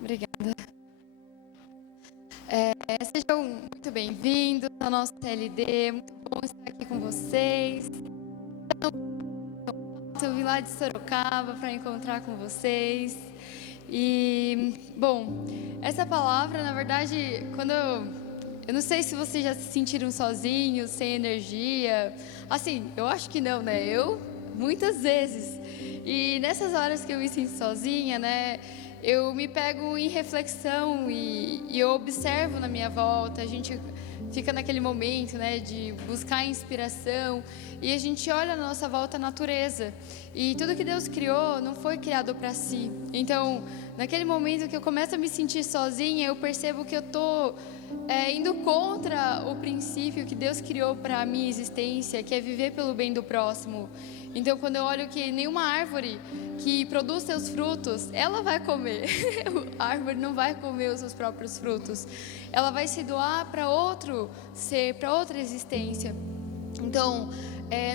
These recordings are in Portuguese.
Obrigada. Sejam muito bem-vindos ao nosso TLD. Muito bom estar aqui com vocês. Eu vim lá de Sorocaba para encontrar com vocês. E, bom, essa palavra, na verdade, eu não sei se vocês já se sentiram sozinhos, sem energia. Assim, eu acho que não, né? Eu, muitas vezes. E nessas horas que eu me sinto sozinha, né? Eu me pego em reflexão e eu observo na minha volta. A gente fica naquele momento, né, de buscar inspiração, e a gente olha na nossa volta a natureza. E tudo que Deus criou não foi criado para si. Então, naquele momento que eu começo a me sentir sozinha, eu percebo que eu tô indo contra o princípio que Deus criou para a minha existência, que é viver pelo bem do próximo. Então, quando eu olho que nenhuma árvore que produz seus frutos, ela vai comer. A árvore não vai comer os seus próprios frutos. Ela vai se doar para outro ser, para outra existência. Então,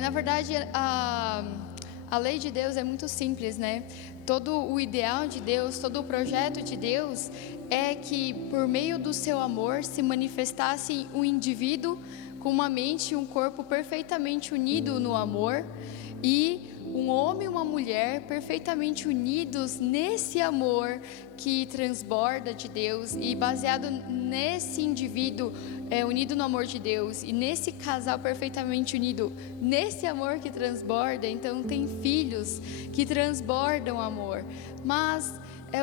na verdade, a lei de Deus é muito simples, né? Todo o ideal de Deus, todo o projeto de Deus é que, por meio do seu amor, se manifestasse um indivíduo com uma mente e um corpo perfeitamente unido no amor, e um homem e uma mulher perfeitamente unidos nesse amor que transborda de Deus, e baseado nesse indivíduo unido no amor de Deus, e nesse casal perfeitamente unido nesse amor que transborda, então tem filhos que transbordam amor. Mas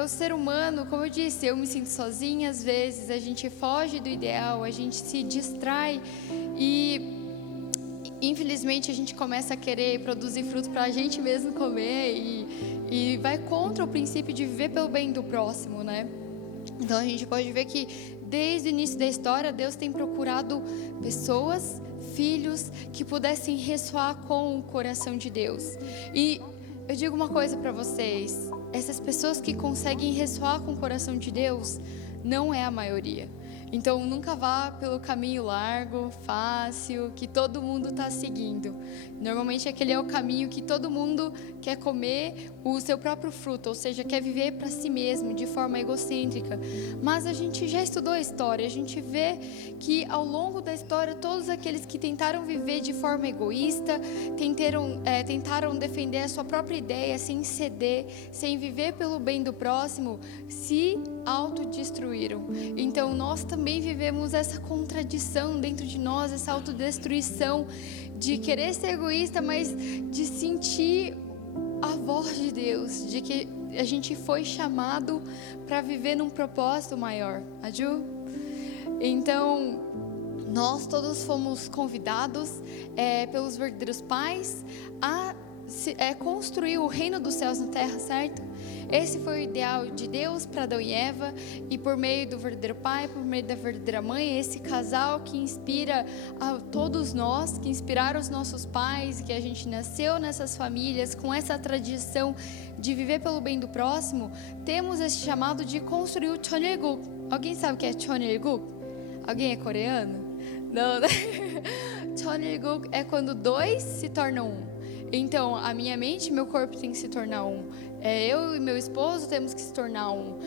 o ser humano, como eu disse, eu me sinto sozinha às vezes, a gente foge do ideal, a gente se distrai e infelizmente a gente começa a querer produzir fruto para a gente mesmo comer, e vai contra o princípio de viver pelo bem do próximo, né? Então a gente pode ver que desde o início da história Deus tem procurado pessoas, filhos que pudessem ressoar com o coração de Deus. E eu digo uma coisa para vocês: essas pessoas que conseguem ressoar com o coração de Deus não é a maioria. Então nunca vá pelo caminho largo, fácil, que todo mundo está seguindo. Normalmente aquele é o caminho que todo mundo quer comer o seu próprio fruto, ou seja, quer viver para si mesmo, de forma egocêntrica. Mas a gente já estudou a história, a gente vê que ao longo da história, todos aqueles que tentaram viver de forma egoísta, tentaram defender a sua própria ideia, sem ceder, sem viver pelo bem do próximo, se autodestruíram. Então nós também vivemos essa contradição dentro de nós, essa autodestruição de querer ser egoísta, mas de sentir a voz de Deus, de que a gente foi chamado para viver num propósito maior. Aju? Então nós todos fomos convidados pelos verdadeiros pais a construir o reino dos céus na terra, certo? Esse foi o ideal de Deus para Adão e Eva, e por meio do verdadeiro pai, por meio da verdadeira mãe, esse casal que inspira a todos nós, que inspiraram os nossos pais, que a gente nasceu nessas famílias com essa tradição de viver pelo bem do próximo, temos esse chamado de construir o Cheonilguk. Alguém sabe o que é Cheonilguk? Alguém é coreano? Não, né? Cheonilguk é quando dois se tornam um. Então, a minha mente e meu corpo tem que se tornar um. Eu e meu esposo temos que se tornar um.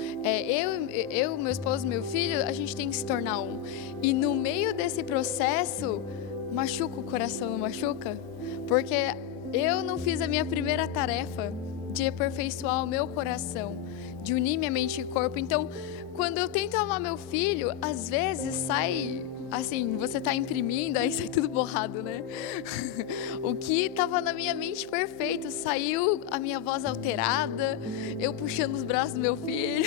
Eu, meu esposo e meu filho, a gente tem que se tornar um. E no meio desse processo, machuca o coração, não machuca? Porque eu não fiz a minha primeira tarefa de aperfeiçoar o meu coração, de unir minha mente e corpo. Então, quando eu tento amar meu filho, às vezes sai... Assim, você tá imprimindo, aí sai tudo borrado, né? O que tava na minha mente perfeito, saiu a minha voz alterada, eu puxando os braços do meu filho.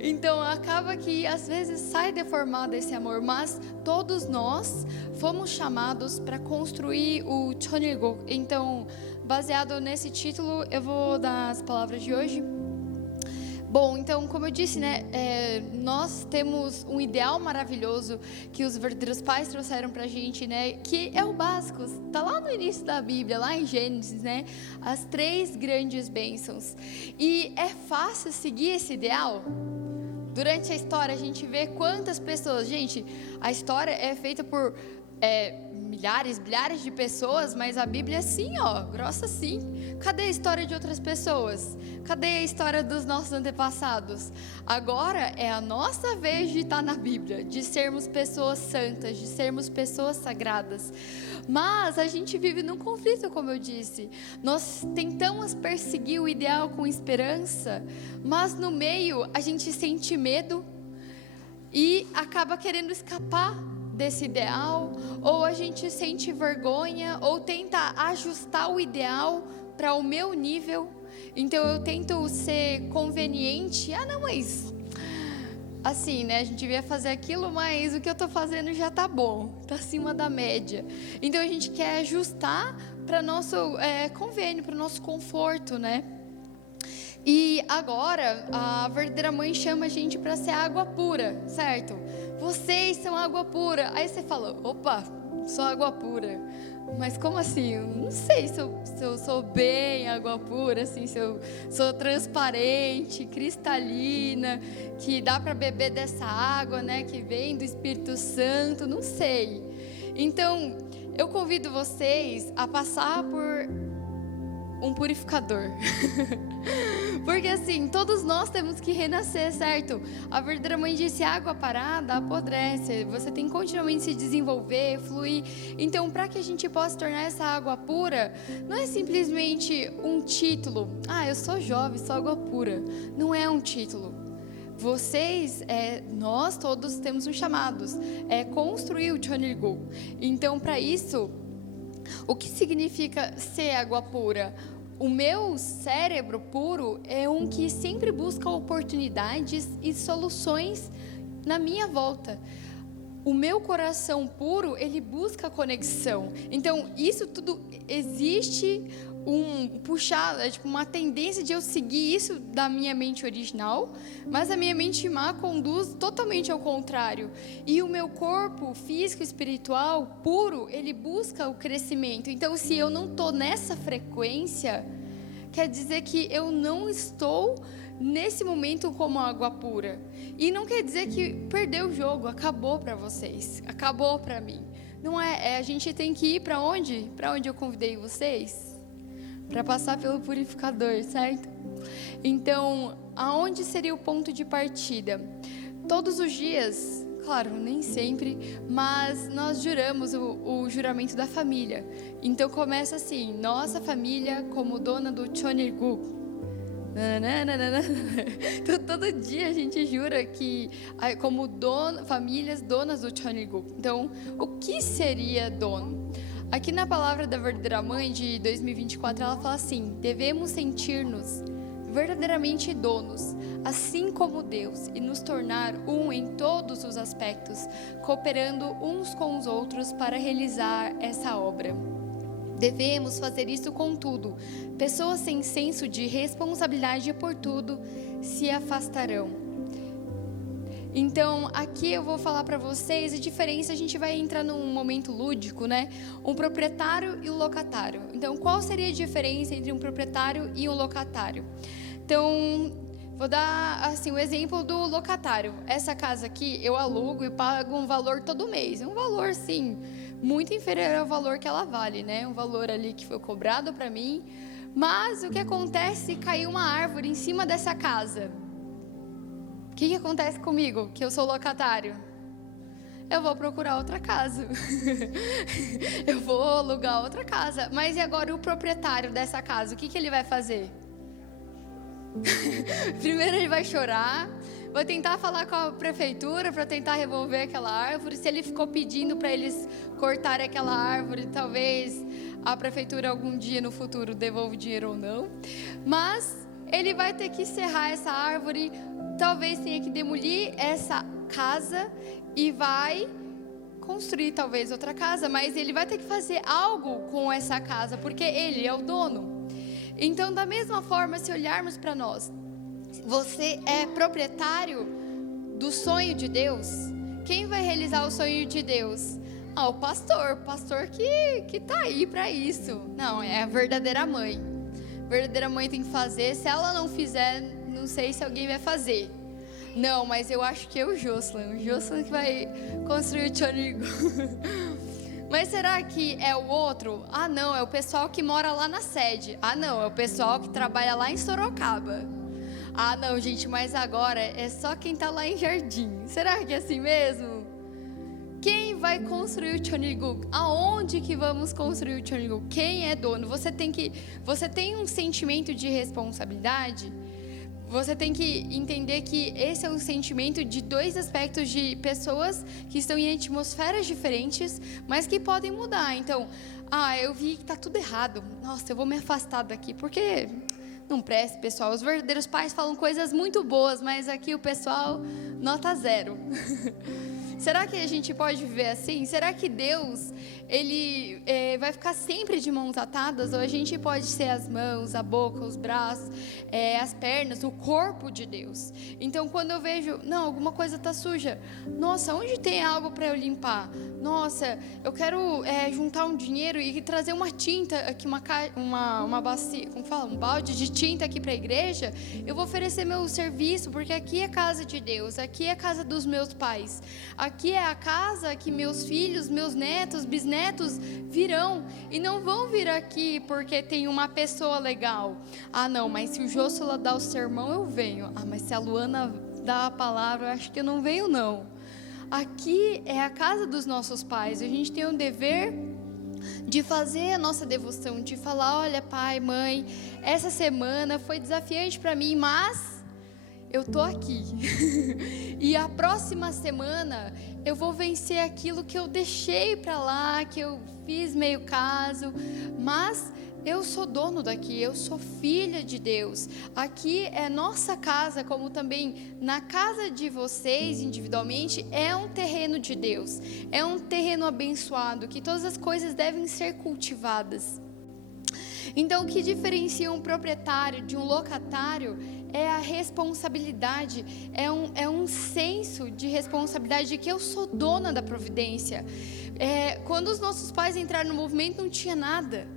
Então acaba que às vezes sai deformado esse amor, mas todos nós fomos chamados para construir o Cheonilguk. Então, baseado nesse título, eu vou dar as palavras de hoje. Bom, então, como eu disse, né, nós temos um ideal maravilhoso que os verdadeiros pais trouxeram pra gente, né, que é o básico, tá lá no início da Bíblia, lá em Gênesis, né, as 3 grandes bênçãos. E é fácil seguir esse ideal? Durante a história a gente vê quantas pessoas, gente, a história é feita por milhares de pessoas, mas a Bíblia é assim, ó, grossa assim. Cadê a história de outras pessoas? Cadê a história dos nossos antepassados? Agora é a nossa vez de estar na Bíblia, de sermos pessoas santas, de sermos pessoas sagradas. Mas a gente vive num conflito, como eu disse. Nós tentamos perseguir o ideal com esperança, mas no meio a gente sente medo e acaba querendo escapar desse ideal, ou a gente sente vergonha, ou tenta ajustar o ideal para o meu nível. Então eu tento ser conveniente. Não, mas assim, né? A gente devia fazer aquilo, mas o que eu estou fazendo já está bom, está acima da média. Então a gente quer ajustar para nosso convênio, para o nosso conforto, né? E agora a verdadeira mãe chama a gente para ser água pura, certo? Vocês são água pura. Aí você fala, opa, sou água pura. Mas como assim? Eu não sei se eu sou bem água pura, assim, se eu sou transparente, cristalina, que dá para beber dessa água, né, que vem do Espírito Santo, não sei. Então, eu convido vocês a passar por um purificador. Porque assim, todos nós temos que renascer, certo? A verdadeira mãe disse, água parada apodrece. Você tem que continuamente se desenvolver, fluir. Então, para que a gente possa tornar essa água pura, não é simplesmente um título. Eu sou jovem, sou água pura. Não é um título. Vocês, nós todos temos um chamado, construir o Chonilgu. Então, para isso, o que significa ser água pura? O meu cérebro puro é um que sempre busca oportunidades e soluções na minha volta. O meu coração puro, ele busca conexão. Então, isso tudo existe uma tendência de eu seguir isso da minha mente original, mas a minha mente má conduz totalmente ao contrário. E o meu corpo físico e espiritual puro, ele busca o crescimento. Então, se eu não estou nessa frequência, quer dizer que eu não estou nesse momento como água pura. E não quer dizer que perdeu o jogo, acabou para vocês, acabou para mim. Não a gente tem que ir para onde? Para onde eu convidei vocês? Para passar pelo purificador, certo? Então, aonde seria o ponto de partida? Todos os dias, claro, nem sempre, mas nós juramos o juramento da família. Então começa assim, nossa família como dona do Chonilgu. Então, todo dia a gente jura que como famílias donas do Chonilgu. Então, o que seria dono? Aqui na palavra da verdadeira mãe de 2024, ela fala assim, devemos sentir-nos verdadeiramente donos, assim como Deus, e nos tornar um em todos os aspectos, cooperando uns com os outros para realizar essa obra. Devemos fazer isso com tudo. Pessoas sem senso de responsabilidade por tudo se afastarão. Então, aqui eu vou falar para vocês a diferença, a gente vai entrar num momento lúdico, né? Um proprietário e um locatário. Então, qual seria a diferença entre um proprietário e um locatário? Então, vou dar assim o exemplo do locatário. Essa casa aqui eu alugo e pago um valor todo mês. Um valor, sim, muito inferior ao valor que ela vale, né? Um valor ali que foi cobrado para mim. Mas o que acontece se cair uma árvore em cima dessa casa? O que acontece comigo, que eu sou locatário? Eu vou procurar outra casa. Eu vou alugar outra casa. Mas e agora o proprietário dessa casa, o que ele vai fazer? Primeiro ele vai chorar, vai tentar falar com a prefeitura para tentar remover aquela árvore. Se ele ficou pedindo para eles cortarem aquela árvore, talvez a prefeitura algum dia no futuro devolva o dinheiro ou não. Mas ele vai ter que serrar essa árvore, talvez tenha que demolir essa casa e vai construir talvez outra casa, mas ele vai ter que fazer algo com essa casa, porque ele é o dono. Então, da mesma forma, se olharmos para nós, você é proprietário do sonho de Deus? Quem vai realizar o sonho de Deus? O pastor que está aí para isso. Não, é a verdadeira mãe. A verdadeira mãe tem que fazer, se ela não fizer, não sei se alguém vai fazer. Não, mas eu acho que é o Jocelyn que vai construir o Chonilgu. Mas será que é o outro? Ah, não, é o pessoal que mora lá na sede. Ah, não, é o pessoal que trabalha lá em Sorocaba. Ah, não, gente, mas agora é só quem tá lá em Jardim. Será que é assim mesmo? Quem vai construir o Cheonilgu? Aonde que vamos construir o Cheonilgu? Quem é dono? Você tem um sentimento de responsabilidade? Você tem que entender que esse é um sentimento de dois aspectos de pessoas que estão em atmosferas diferentes, mas que podem mudar. Então, eu vi que tá tudo errado. Nossa, eu vou me afastar daqui, porque não presta, pessoal. Os verdadeiros pais falam coisas muito boas, mas aqui o pessoal nota 0. Será que a gente pode viver assim? Será que Deus, Ele vai ficar sempre de mãos atadas? Ou a gente pode ser as mãos, a boca, os braços, as pernas, o corpo de Deus? Então, quando eu vejo, não, alguma coisa está suja. Nossa, onde tem algo para eu limpar? Nossa, eu quero juntar um dinheiro e trazer uma tinta aqui, uma bacia, como fala? Um balde de tinta aqui para a igreja. Eu vou oferecer meu serviço, porque aqui é casa de Deus, aqui é casa dos meus pais. Aqui é a casa que meus filhos, meus netos, bisnetos virão. E não vão vir aqui porque tem uma pessoa legal. Ah, não, mas se o Jôsula dá o sermão, eu venho. Ah, mas se a Luana dá a palavra, eu acho que eu não venho, não. Aqui é a casa dos nossos pais. A gente tem o dever de fazer a nossa devoção, de falar, olha, pai, mãe, essa semana foi desafiante para mim, mas eu tô aqui. E a próxima semana eu vou vencer aquilo que eu deixei para lá, que eu fiz meio caso, mas eu sou dono daqui, eu sou filha de Deus. Aqui é nossa casa, como também na casa de vocês individualmente, é um terreno de Deus, é um terreno abençoado, que todas as coisas devem ser cultivadas. Então, o que diferencia um proprietário de um locatário é a responsabilidade, é um senso de responsabilidade de que eu sou dona da providência. Quando os nossos pais entraram no movimento, não tinha nada.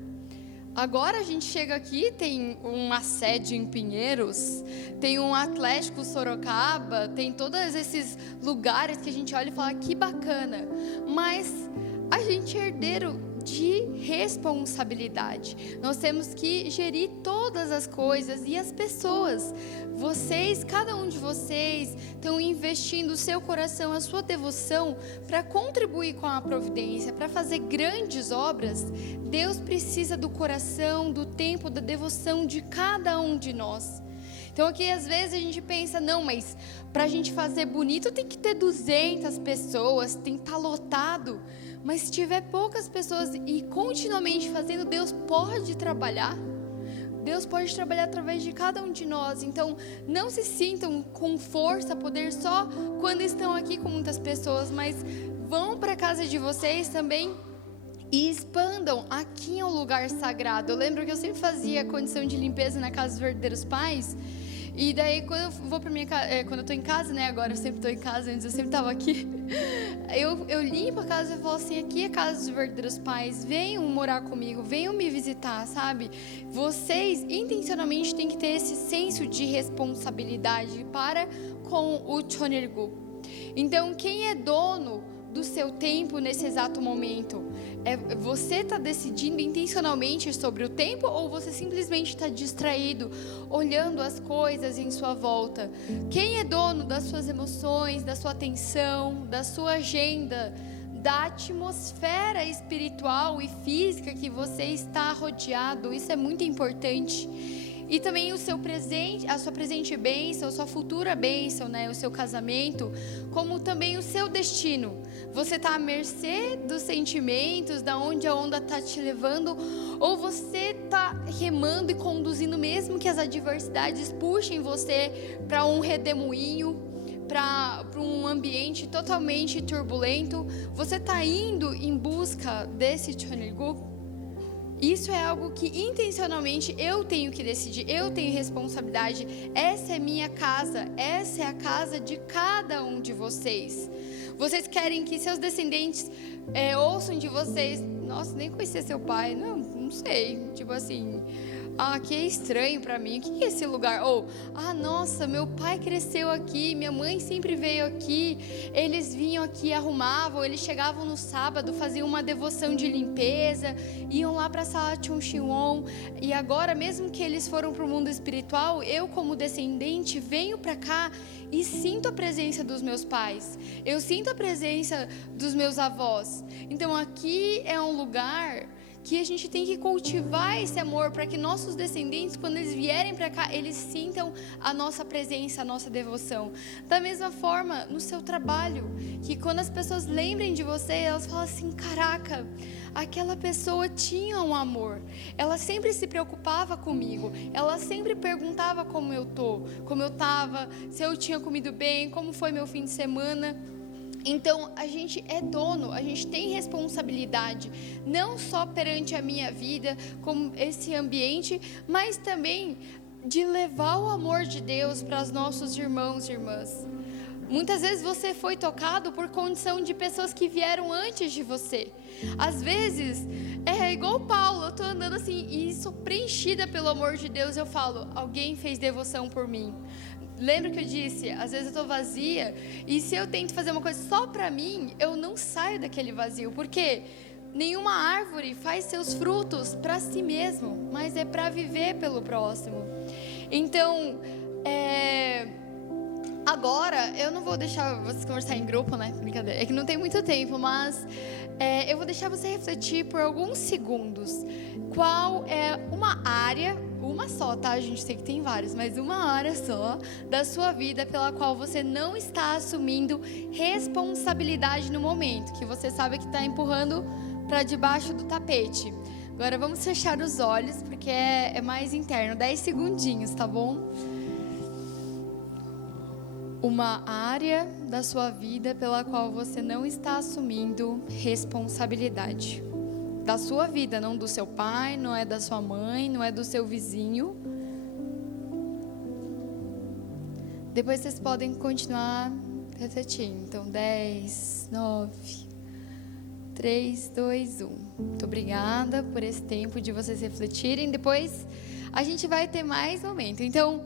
Agora a gente chega aqui, tem uma sede em Pinheiros, tem um Atlético Sorocaba, tem todos esses lugares que a gente olha e fala, que bacana. Mas a gente é herdeiro de responsabilidade. Nós temos que gerir todas as coisas e as pessoas. Vocês, cada um de vocês, estão investindo o seu coração, a sua devoção para contribuir com a providência, para fazer grandes obras. Deus precisa do coração, do tempo, da devoção de cada um de nós. Então aqui às vezes a gente pensa, não, mas para a gente fazer bonito tem que ter 200 pessoas, tem que estar lotado. Mas se tiver poucas pessoas e continuamente fazendo, Deus pode trabalhar. Deus pode trabalhar através de cada um de nós. Então não se sintam com força, poder só quando estão aqui com muitas pessoas, mas vão para a casa de vocês também e expandam. Aqui é um lugar sagrado. Eu lembro que eu sempre fazia condição de limpeza na casa dos verdadeiros pais. E daí quando eu vou para minha casa, quando eu tô em casa, né? Agora eu sempre tô em casa, antes eu sempre tava aqui. Eu limpo a casa e falo assim, aqui é a casa dos verdadeiros pais. Venham morar comigo, venham me visitar, sabe? Vocês intencionalmente têm que ter esse senso de responsabilidade para com o Cheonilgu. Então, quem é dono do seu tempo nesse exato momento? Você está decidindo intencionalmente sobre o tempo, ou você simplesmente está distraído, olhando as coisas em sua volta? Quem é dono das suas emoções, da sua atenção, da sua agenda, da atmosfera espiritual e física que você está rodeado? Isso é muito importante. E também o seu presente, a sua presente bênção, a sua futura bênção, né? O seu casamento, como também o seu destino. Você está à mercê dos sentimentos, da onde a onda está te levando, ou você está remando e conduzindo, mesmo que as adversidades puxem você para um redemoinho, para um ambiente totalmente turbulento. Você está indo em busca desse Cheonilgu? Isso é algo que intencionalmente eu tenho que decidir, eu tenho responsabilidade. Essa é minha casa, essa é a casa de cada um de vocês. Vocês querem que seus descendentes ouçam de vocês, nossa, nem conhecia seu pai, não sei, tipo assim, aqui é estranho para mim, o que é esse lugar? Ou, nossa, meu pai cresceu aqui, minha mãe sempre veio aqui, eles vinham aqui, arrumavam, eles chegavam no sábado, faziam uma devoção de limpeza, iam lá para a sala Chun Shiwon, e agora, mesmo que eles foram para o mundo espiritual, eu como descendente venho para cá e sinto a presença dos meus pais, eu sinto a presença dos meus avós. Então aqui é um lugar que a gente tem que cultivar esse amor para que nossos descendentes, quando eles vierem para cá, eles sintam a nossa presença, a nossa devoção. Da mesma forma, no seu trabalho, que quando as pessoas lembrem de você, elas falam assim: caraca, aquela pessoa tinha um amor, ela sempre se preocupava comigo, ela sempre perguntava como eu estava, se eu tinha comido bem, como foi meu fim de semana. Então, a gente é dono, a gente tem responsabilidade, não só perante a minha vida, como esse ambiente, mas também de levar o amor de Deus para os nossos irmãos e irmãs. Muitas vezes você foi tocado por condição de pessoas que vieram antes de você. Às vezes, é igual Paulo, eu estou andando assim e sou preenchida pelo amor de Deus, eu falo: alguém fez devoção por mim. Lembra que eu disse, às vezes eu estou vazia, e se eu tento fazer uma coisa só para mim, eu não saio daquele vazio, porque nenhuma árvore faz seus frutos para si mesmo, mas é para viver pelo próximo. Então, agora, eu não vou deixar vocês conversar em grupo, né? Brincadeira, é que não tem muito tempo, mas eu vou deixar você refletir por alguns segundos. Qual é uma área, uma só, tá? A gente sei que tem várias, mas uma área só da sua vida pela qual você não está assumindo responsabilidade no momento, que você sabe que está empurrando para debaixo do tapete. Agora vamos fechar os olhos, porque é mais interno. 10 segundinhos, tá bom? Uma área da sua vida pela qual você não está assumindo responsabilidade. Da sua vida, não do seu pai, não é da sua mãe, não é do seu vizinho. Depois vocês podem continuar refletindo. Então, 10, 9, 3, 2, 1. Muito obrigada por esse tempo de vocês refletirem. Depois a gente vai ter mais momento. Então,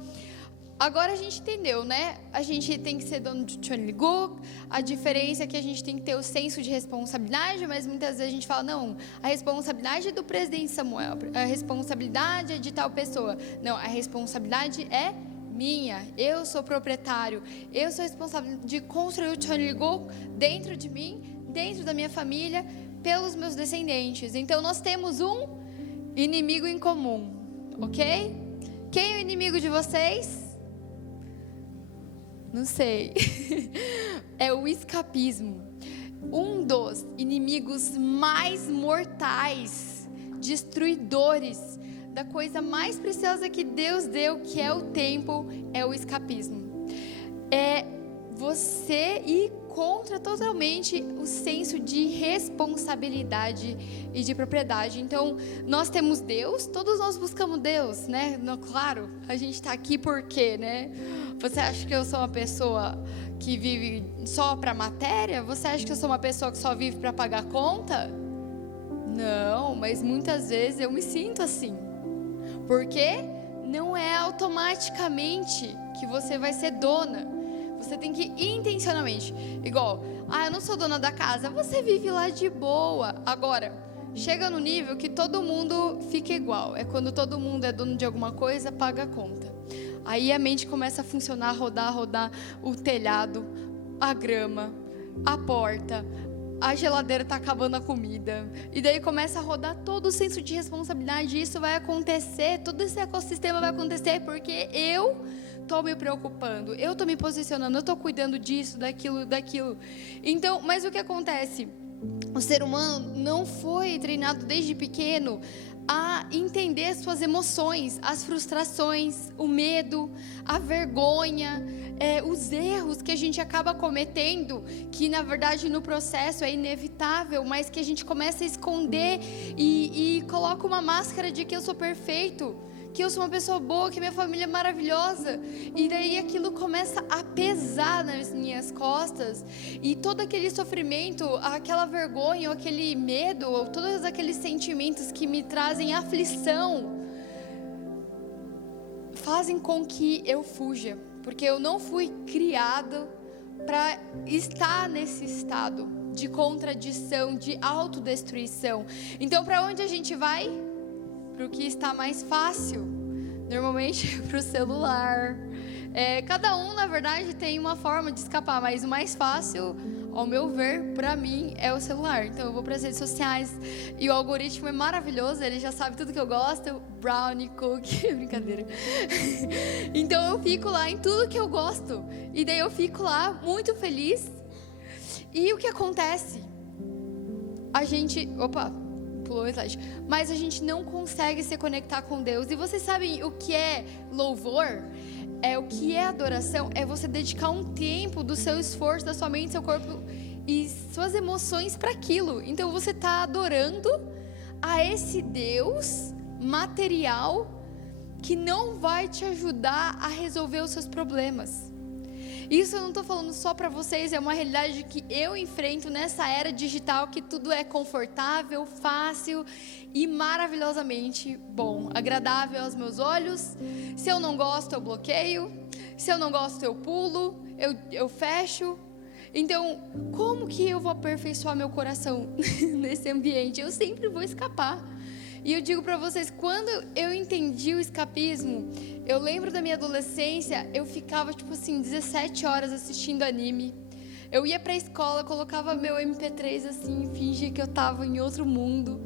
agora a gente entendeu, né? A gente tem que ser dono de Cheonilguk. A diferença é que a gente tem que ter o senso de responsabilidade, mas muitas vezes a gente fala: não, a responsabilidade é do presidente Samuel, a responsabilidade é de tal pessoa. Não, a responsabilidade é minha. Eu sou proprietário. Eu sou responsável de construir o Cheonilguk dentro de mim, dentro da minha família, pelos meus descendentes. Então nós temos um inimigo em comum, ok? Quem é o inimigo de vocês? Não sei. É o escapismo. Um dos inimigos mais mortais, destruidores da coisa mais preciosa que Deus deu, que é o tempo, é o escapismo. É você ir contra totalmente o senso de responsabilidade e de propriedade. Então, nós temos Deus, todos nós buscamos Deus, né? Claro, a gente está aqui por quê, né? Você acha que eu sou uma pessoa que vive só para matéria? Você acha que eu sou uma pessoa que só vive para pagar conta? Não, mas muitas vezes eu me sinto assim. Porque não é automaticamente que você vai ser dona. Você tem que intencionalmente, igual, eu não sou dona da casa, você vive lá de boa. Agora, chega no nível que todo mundo fica igual. É quando todo mundo é dono de alguma coisa, paga a conta. Aí a mente começa a funcionar, rodar o telhado, a grama, a porta, a geladeira está acabando a comida. E daí começa a rodar todo o senso de responsabilidade. Isso vai acontecer, todo esse ecossistema vai acontecer porque eu estou me preocupando, eu estou me posicionando, eu estou cuidando disso, daquilo. Então, mas o que acontece? O ser humano não foi treinado desde pequeno a entender suas emoções, as frustrações, o medo, a vergonha, os erros que a gente acaba cometendo, que na verdade no processo é inevitável, mas que a gente começa a esconder e coloca uma máscara de que eu sou perfeito, que eu sou uma pessoa boa, que minha família é maravilhosa, e daí aquilo começa a pesar nas minhas costas, e todo aquele sofrimento, aquela vergonha, ou aquele medo, ou todos aqueles sentimentos que me trazem aflição, fazem com que eu fuja, porque eu não fui criado para estar nesse estado de contradição, de autodestruição. Então, para onde a gente vai? Para o que está mais fácil, normalmente para o celular. Cada um, na verdade, tem uma forma de escapar, mas o mais fácil, ao meu ver, para mim, é o celular. Então, eu vou para as redes sociais e o algoritmo é maravilhoso, ele já sabe tudo que eu gosto, brownie, cookie, brincadeira. Então, eu fico lá em tudo que eu gosto, e daí eu fico lá muito feliz. E o que acontece? Pulou um slide. Mas a gente não consegue se conectar com Deus. E vocês sabem o que é louvor? O que é adoração? É você dedicar um tempo do seu esforço, da sua mente, seu corpo e suas emoções para aquilo. Então você está adorando a esse Deus material que não vai te ajudar a resolver os seus problemas. Isso eu não estou falando só para vocês, é uma realidade que eu enfrento nessa era digital, que tudo é confortável, fácil e maravilhosamente bom, agradável aos meus olhos. Se eu não gosto, eu bloqueio. Se eu não gosto, eu pulo, eu fecho. Então, como que eu vou aperfeiçoar meu coração nesse ambiente? Eu sempre vou escapar. E eu digo para vocês, quando eu entendi o escapismo, eu lembro da minha adolescência, eu ficava 17 horas assistindo anime. Eu ia pra escola, colocava meu MP3 assim, fingia que eu tava em outro mundo.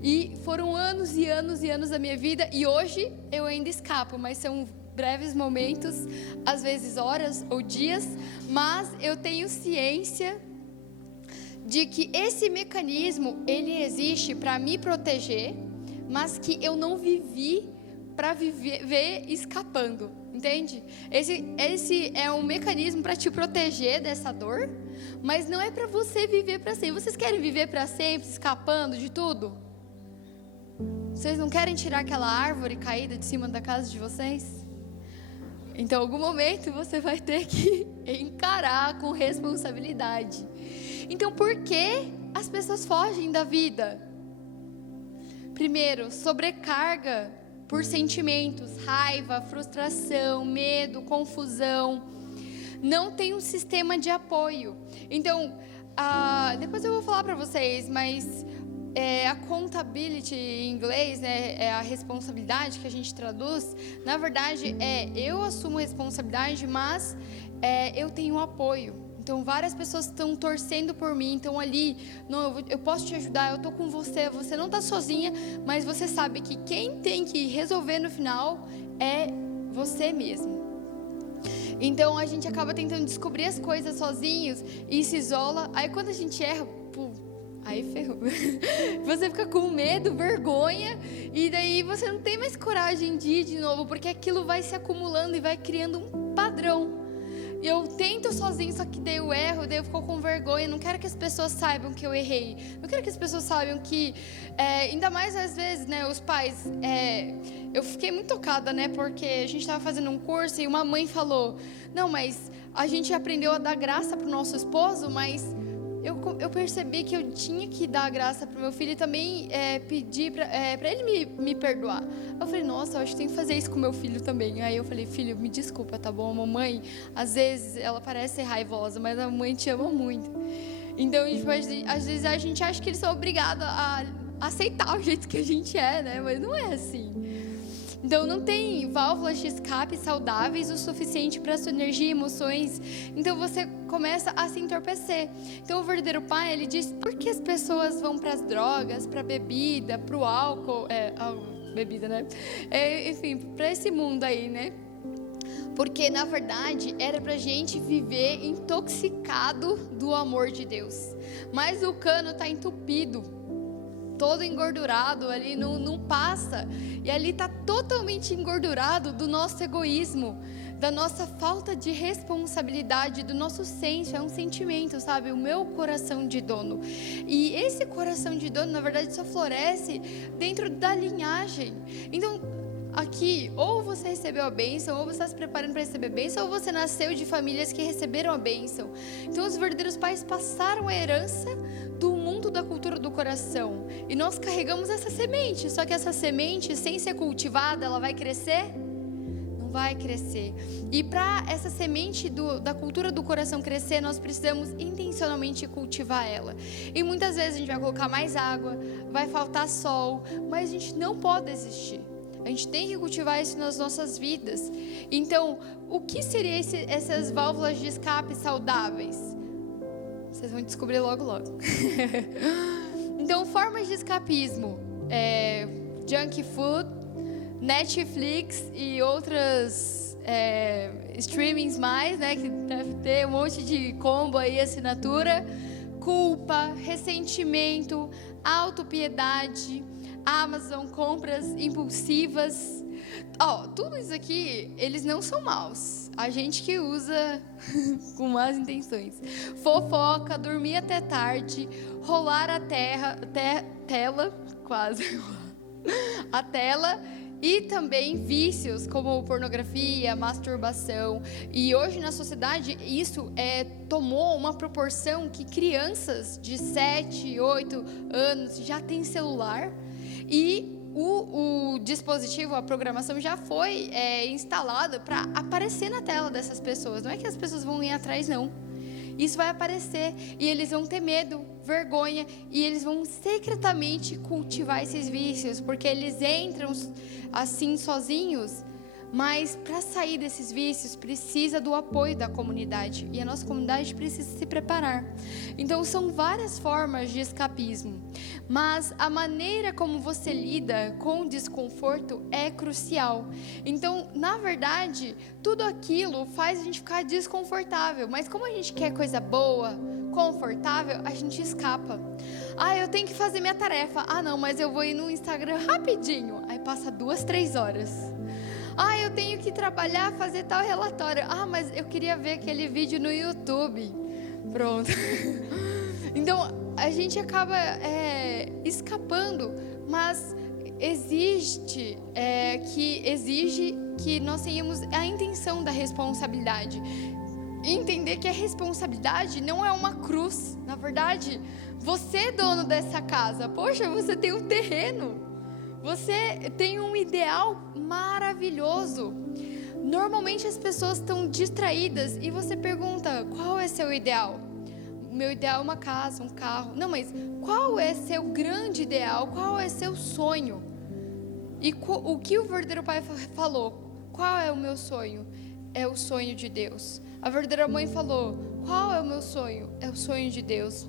E foram anos e anos e anos da minha vida, e hoje eu ainda escapo, mas são breves momentos, às vezes horas ou dias, mas eu tenho ciência de que esse mecanismo, ele existe para me proteger, mas que eu não vivi para viver escapando, entende? Esse é um mecanismo para te proteger dessa dor, mas não é para você viver para sempre. Vocês querem viver para sempre, escapando de tudo? Vocês não querem tirar aquela árvore caída de cima da casa de vocês? Então, em algum momento, você vai ter que encarar com responsabilidade. Então, por que as pessoas fogem da vida? Primeiro, sobrecarga por sentimentos, raiva, frustração, medo, confusão. Não tem um sistema de apoio. Então, depois eu vou falar para vocês, mas a accountability em inglês, né, é a responsabilidade que a gente traduz. Na verdade, eu assumo responsabilidade, mas eu tenho apoio. Então, várias pessoas estão torcendo por mim. Então, ali, não, eu posso te ajudar, eu estou com você. Você não está sozinha, mas você sabe que quem tem que resolver no final é você mesmo. Então, a gente acaba tentando descobrir as coisas sozinhos e se isola. Aí, quando a gente erra, aí ferrou. Você fica com medo, vergonha, e daí você não tem mais coragem de ir de novo, porque aquilo vai se acumulando e vai criando um padrão. Eu tento sozinho, só que daí eu erro, daí eu fico com vergonha. Não quero que as pessoas saibam que eu errei. Não quero que as pessoas saibam que, ainda mais às vezes, né, os pais. Eu fiquei muito tocada, né, porque a gente estava fazendo um curso e uma mãe falou: não, mas a gente aprendeu a dar graça pro nosso esposo, mas eu percebi que eu tinha que dar graça pro meu filho e também pedir para ele me perdoar. Eu falei, nossa, eu acho que tenho que fazer isso com meu filho também. Aí eu falei, filho, me desculpa, tá bom? A mamãe, às vezes, ela parece ser raivosa, mas a mãe te ama muito. Então, às vezes a gente acha que eles são obrigados a aceitar o jeito que a gente é, né? Mas não é assim. Então, não tem válvulas de escape saudáveis o suficiente para sua energia e emoções. Então, você começa a se entorpecer. Então, o verdadeiro pai, ele diz, por que as pessoas vão para as drogas, para a bebida, para o álcool, bebida, né? Enfim, para esse mundo aí, né? Porque, na verdade, era pra gente viver intoxicado do amor de Deus. Mas o cano tá entupido, todo engordurado, ali não passa. E ali está totalmente engordurado do nosso egoísmo, da nossa falta de responsabilidade, do nosso senso. É um sentimento, sabe? O meu coração de dono. E esse coração de dono, na verdade, só floresce dentro da linhagem. Então, aqui, ou você recebeu a bênção, ou você está se preparando para receber a bênção, ou você nasceu de famílias que receberam a bênção. Então, os verdadeiros pais passaram a herança do mundo da cultura do coração. E nós carregamos essa semente. Só que essa semente, sem ser cultivada, ela vai crescer? vai crescer. E para essa semente da cultura do coração crescer, nós precisamos intencionalmente cultivar ela. E muitas vezes a gente vai colocar mais água, vai faltar sol, mas a gente não pode desistir. A gente tem que cultivar isso nas nossas vidas. Então, o que seriam essas válvulas de escape saudáveis? Vocês vão descobrir logo, logo. Então, formas de escapismo. Junk food, Netflix e outras streamings mais, né? Que deve ter um monte de combo aí, assinatura. Culpa, ressentimento, autopiedade, Amazon, compras impulsivas. Tudo isso aqui, eles não são maus. A gente que usa com más intenções. Fofoca, dormir até tarde, rolar a tela, quase. A tela. E também vícios como pornografia, masturbação. E hoje na sociedade isso tomou uma proporção que crianças de 7, 8 anos já têm celular. E o dispositivo, a programação já foi instalada para aparecer na tela dessas pessoas. Não é que as pessoas vão ir atrás, não. Isso vai aparecer e eles vão ter medo, vergonha, e eles vão secretamente cultivar esses vícios, porque eles entram assim sozinhos. Mas para sair desses vícios precisa do apoio da comunidade, e a nossa comunidade precisa se preparar. Então são várias formas de escapismo, mas a maneira como você lida com o desconforto é crucial. Então, na verdade, tudo aquilo faz a gente ficar desconfortável, mas como a gente quer coisa boa, confortável, a gente escapa. Eu tenho que fazer minha tarefa. Não, mas eu vou ir no Instagram rapidinho. Aí passa 2, 3 horas. Eu tenho que trabalhar, fazer tal relatório. Mas eu queria ver aquele vídeo no YouTube. Pronto. Então, a gente acaba escapando, mas exige que nós tenhamos a intenção da responsabilidade. Entender que a responsabilidade não é uma cruz. Na verdade, você é dono dessa casa. Poxa, você tem um terreno. Você tem um ideal maravilhoso. Normalmente as pessoas estão distraídas e você pergunta: qual é seu ideal? O meu ideal é uma casa, um carro. Não, mas qual é seu grande ideal? Qual é seu sonho? E o que o verdadeiro pai falou? Qual é o meu sonho? É o sonho de Deus. A verdadeira mãe falou: qual é o meu sonho? É o sonho de Deus.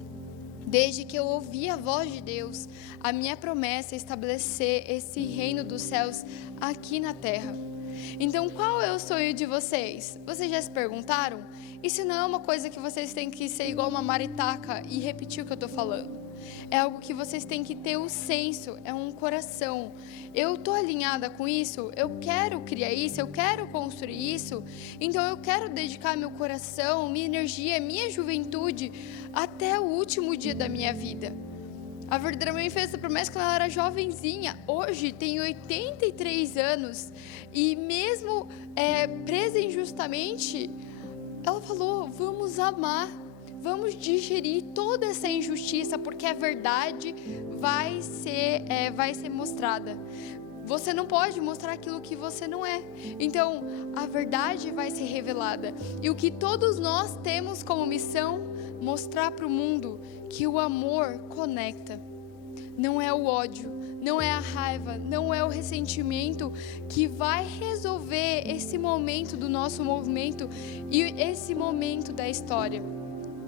Desde que eu ouvi a voz de Deus, a minha promessa é estabelecer esse reino dos céus aqui na terra. Então, qual é o sonho de vocês? Vocês já se perguntaram? Isso não é uma coisa que vocês têm que ser igual uma maritaca e repetir o que eu estou falando. É algo que vocês têm que ter o senso, é um coração. Eu estou alinhada com isso, eu quero criar isso, eu quero construir isso. Então eu quero dedicar meu coração, minha energia, minha juventude até o último dia da minha vida. A verdadeira mãe fez essa promessa quando ela era jovenzinha. Hoje tem 83 anos e mesmo presa injustamente, ela falou: vamos amar. Vamos digerir toda essa injustiça, porque a verdade vai ser mostrada. Você não pode mostrar aquilo que você não é. Então, a verdade vai ser revelada. E o que todos nós temos como missão, mostrar para o mundo que o amor conecta. Não é o ódio, não é a raiva, não é o ressentimento que vai resolver esse momento do nosso movimento e esse momento da história.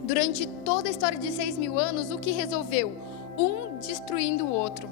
Durante toda a história de 6.000 anos, o que resolveu? Um destruindo o outro.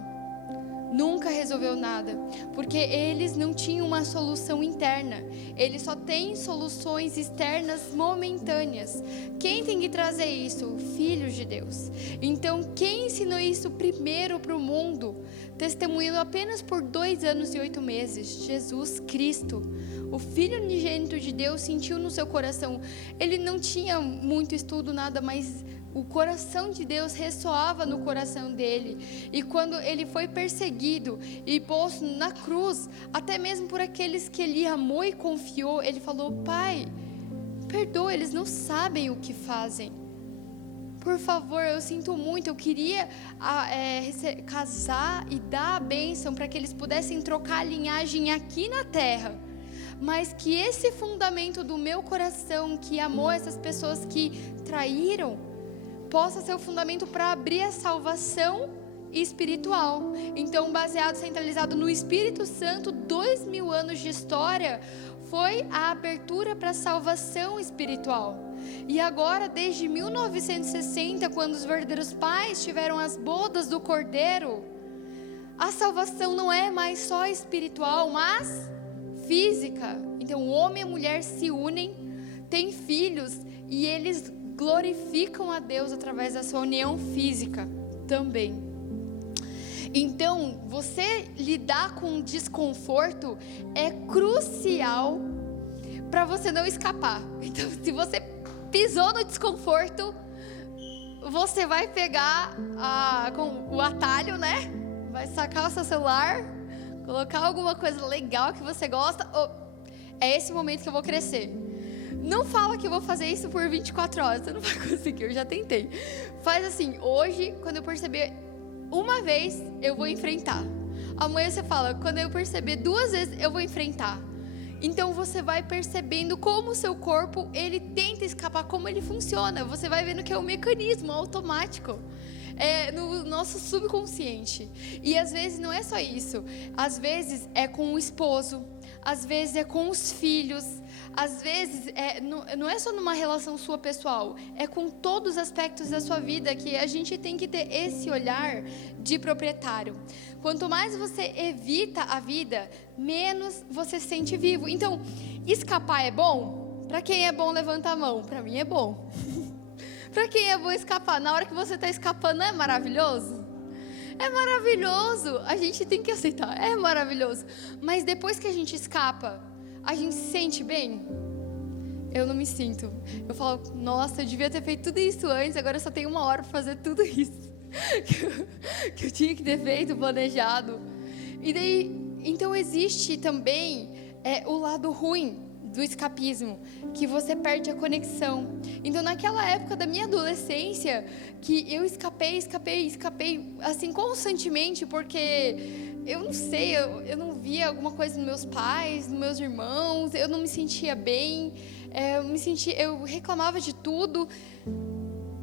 Nunca resolveu nada, porque eles não tinham uma solução interna. Eles só têm soluções externas momentâneas. Quem tem que trazer isso? Filhos de Deus. Então, quem ensinou isso primeiro para o mundo, testemunhando apenas por 2 anos e 8 meses? Jesus Cristo. O Filho unigênito de Deus sentiu no seu coração. Ele não tinha muito estudo, nada, mas o coração de Deus ressoava no coração dele. E quando ele foi perseguido e posto na cruz, até mesmo por aqueles que ele amou e confiou, ele falou: Pai, perdoa, eles não sabem o que fazem. Por favor, eu sinto muito, eu queria casar e dar a bênção para que eles pudessem trocar a linhagem aqui na terra. mas que esse fundamento do meu coração, que amou essas pessoas que traíram, possa ser o fundamento para abrir a salvação espiritual. Então, baseado, centralizado no Espírito Santo, 2000 anos de história foi a abertura para a salvação espiritual. E agora, desde 1960, quando os verdadeiros pais tiveram as bodas do Cordeiro, a salvação não é mais só espiritual, mas física. Então, o homem e a mulher se unem, têm filhos e eles glorificam a Deus através da sua união física também. Então, você lidar com desconforto é crucial para você não escapar. Então, se você pisou no desconforto, você vai pegar com o atalho, né? Vai sacar o seu celular, colocar alguma coisa legal que você gosta. É esse momento que eu vou crescer. Não fala que eu vou fazer isso por 24 horas, você não vai conseguir, eu já tentei. Faz assim, hoje, quando eu perceber uma vez, eu vou enfrentar. Amanhã você fala, quando eu perceber 2 vezes, eu vou enfrentar. Então você vai percebendo como o seu corpo, ele tenta escapar, como ele funciona. Você vai vendo que é um mecanismo automático. É no nosso subconsciente. E às vezes não é só isso. Às vezes é com o esposo, às vezes é com os filhos, às vezes não é só numa relação sua pessoal, é com todos os aspectos da sua vida que a gente tem que ter esse olhar de proprietário. Quanto mais você evita a vida, menos você se sente vivo. Então, escapar é bom? Para quem é bom, levanta a mão. Para mim é bom. Para quem é bom escapar? Na hora que você está escapando, não é maravilhoso? É maravilhoso. A gente tem que aceitar. É maravilhoso. Mas depois que a gente escapa, a gente se sente bem? Eu não me sinto. Eu falo, nossa, eu devia ter feito tudo isso antes, agora eu só tenho 1 hora para fazer tudo isso que eu tinha que ter feito, planejado. E daí, então existe também o lado ruim do escapismo, que você perde a conexão. Então, naquela época da minha adolescência, que eu escapei, assim, constantemente, porque eu não sei, eu não via alguma coisa nos meus pais, nos meus irmãos, eu não me sentia bem, eu reclamava de tudo.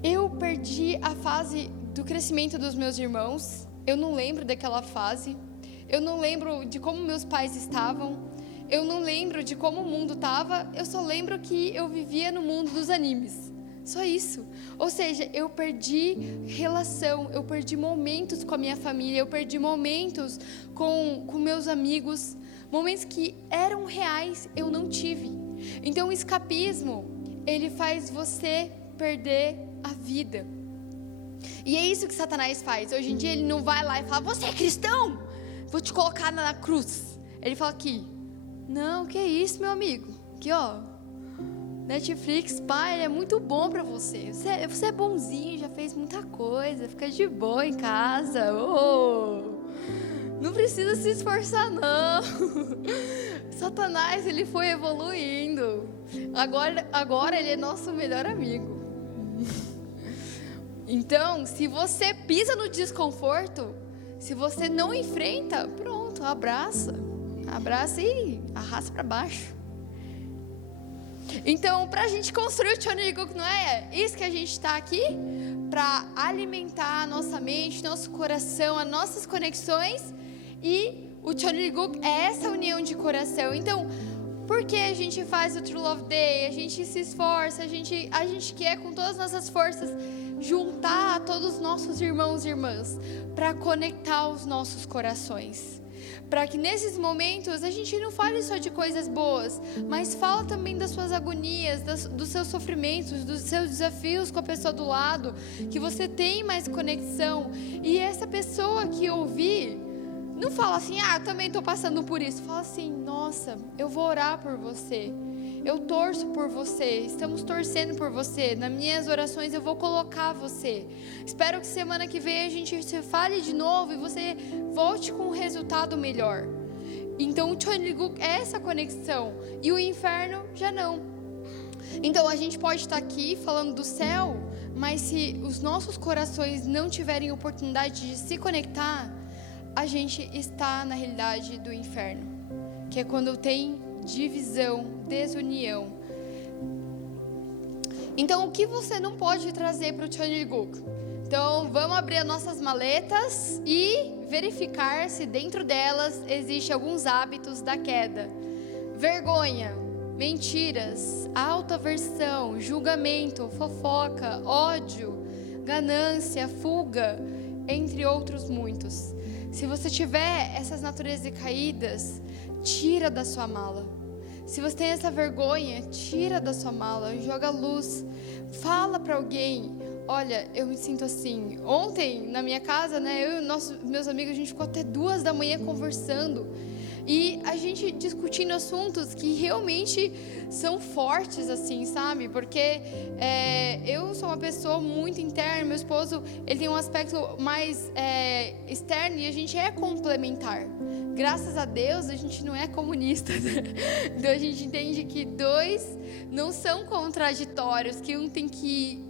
Eu perdi a fase do crescimento dos meus irmãos, eu não lembro daquela fase, eu não lembro de como meus pais estavam, eu não lembro de como o mundo estava, eu só lembro que eu vivia no mundo dos animes. Só isso. Ou seja, eu perdi relação, eu perdi momentos com a minha família, eu perdi momentos com meus amigos, momentos que eram reais, eu não tive. Então o escapismo, ele faz você perder a vida. E é isso que Satanás faz. Hoje em dia ele não vai lá e fala, você é cristão? Vou te colocar na cruz. Ele fala aqui, não, que isso, meu amigo? Aqui, ó, Netflix, pai, é muito bom pra você. Você é bonzinho, já fez muita coisa, fica de boa em casa. Não precisa se esforçar, não. Satanás, ele foi evoluindo. Agora ele é nosso melhor amigo. Então, se você pisa no desconforto, se você não enfrenta, pronto, abraça e arrasta para baixo. Então, para a gente construir o Cheonilguk, não é isso que a gente está aqui? Para alimentar a nossa mente, nosso coração, as nossas conexões. E o Cheonilguk é essa união de coração. Então, por que a gente faz o True Love Day? A gente se esforça, a gente quer com todas as nossas forças juntar todos os nossos irmãos e irmãs para conectar os nossos corações. Para que nesses momentos a gente não fale só de coisas boas, mas fala também das suas agonias, dos seus sofrimentos, dos seus desafios com a pessoa do lado, que você tem mais conexão. E essa pessoa que ouvir, não fala assim, eu também estou passando por isso. Fala assim, nossa, eu vou orar por você. Eu torço por você, estamos torcendo por você. Nas minhas orações eu vou colocar você. Espero que semana que vem a gente se fale de novo e você volte com um resultado melhor. Então o Cheonilguk é essa conexão e o inferno já não. Então a gente pode estar aqui falando do céu, mas se os nossos corações não tiverem oportunidade de se conectar, a gente está na realidade do inferno, que é quando tem divisão, desunião. Então, o que você não pode trazer para o Cheonilguk? Então, vamos abrir as nossas maletas e verificar se dentro delas existem alguns hábitos da queda. Vergonha, mentiras, autoaversão, julgamento, fofoca, ódio, ganância, fuga, entre outros muitos. Se você tiver essas naturezas caídas, tira da sua mala. Se você tem essa vergonha, tira da sua mala, joga a luz, fala para alguém. Olha, eu me sinto assim. Ontem, na minha casa, né, eu e meus amigos, a gente ficou até 2 da manhã conversando. E a gente discutindo assuntos que realmente são fortes, assim, sabe? Porque eu sou uma pessoa muito interna, meu esposo, ele tem um aspecto mais externo e a gente é complementar. Graças a Deus, a gente não é comunista, né? Então a gente entende que 2 não são contraditórios, que um tem que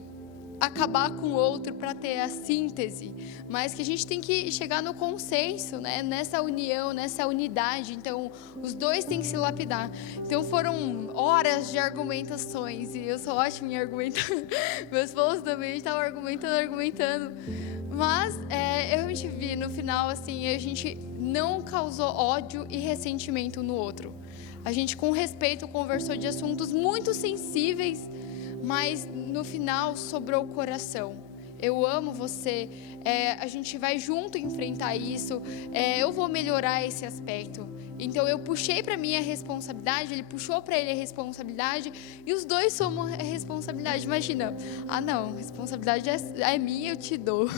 acabar com o outro para ter a síntese, mas que a gente tem que chegar no consenso, né? Nessa união, nessa unidade. Então, os 2 têm que se lapidar. Então, foram horas de argumentações, e eu sou ótima em argumentar. Meu esposo também estava argumentando. Mas, eu realmente vi, no final, assim, a gente não causou ódio e ressentimento no outro. A gente, com respeito, conversou de assuntos muito sensíveis, mas no final sobrou o coração. Eu amo você, a gente vai junto enfrentar isso, eu vou melhorar esse aspecto. Então eu puxei para mim a responsabilidade, ele puxou para ele a responsabilidade, e os 2 somos a responsabilidade. Imagina, não, responsabilidade é minha, eu te dou.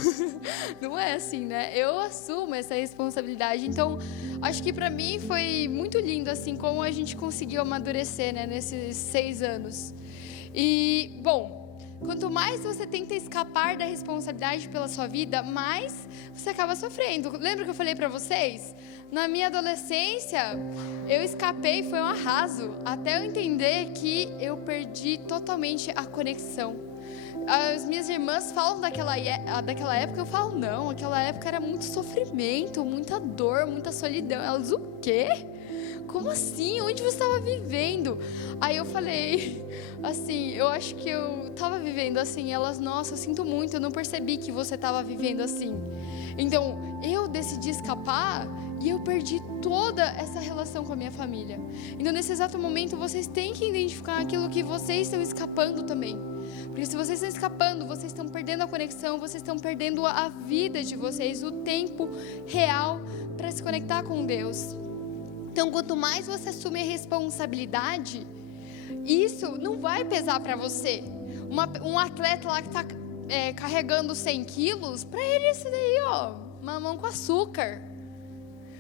Não é assim, né? Eu assumo essa responsabilidade. Então, acho que para mim foi muito lindo, assim, como a gente conseguiu amadurecer, né, nesses 6 anos. E, bom, quanto mais você tenta escapar da responsabilidade pela sua vida, mais você acaba sofrendo. Lembra que eu falei para vocês? Na minha adolescência, eu escapei, foi um arraso, até eu entender que eu perdi totalmente a conexão. As minhas irmãs falam daquela época, eu falo, não, aquela época era muito sofrimento, muita dor, muita solidão. Elas, o quê? Como assim? Onde você estava vivendo? Aí eu falei, assim, eu acho que eu estava vivendo assim. Elas, nossa, eu sinto muito, eu não percebi que você estava vivendo assim. Então, eu decidi escapar e eu perdi toda essa relação com a minha família. Então, nesse exato momento, vocês têm que identificar aquilo que vocês estão escapando também. Porque se vocês estão escapando, vocês estão perdendo a conexão, vocês estão perdendo a vida de vocês, o tempo real para se conectar com Deus. Então, quanto mais você assume a responsabilidade, isso não vai pesar para você. Um atleta lá que está carregando 100 quilos, para ele isso daí, mamão com açúcar.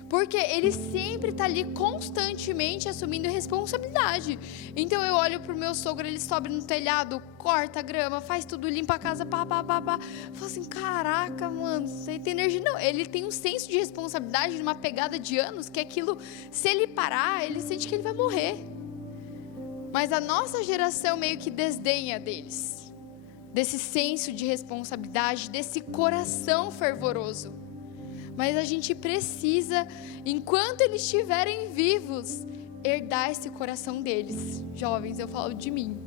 Porque ele sempre está ali constantemente assumindo responsabilidade. Então eu olho pro meu sogro, ele sobe no telhado, corta a grama, faz tudo, limpa a casa, pá. Eu falo assim, caraca, mano, você tem energia? Não, ele tem um senso de responsabilidade, uma pegada de anos, que aquilo, se ele parar, ele sente que ele vai morrer. Mas a nossa geração meio que desdenha deles. Desse senso de responsabilidade, desse coração fervoroso. Mas a gente precisa, enquanto eles estiverem vivos, herdar esse coração deles. Jovens, eu falo de mim.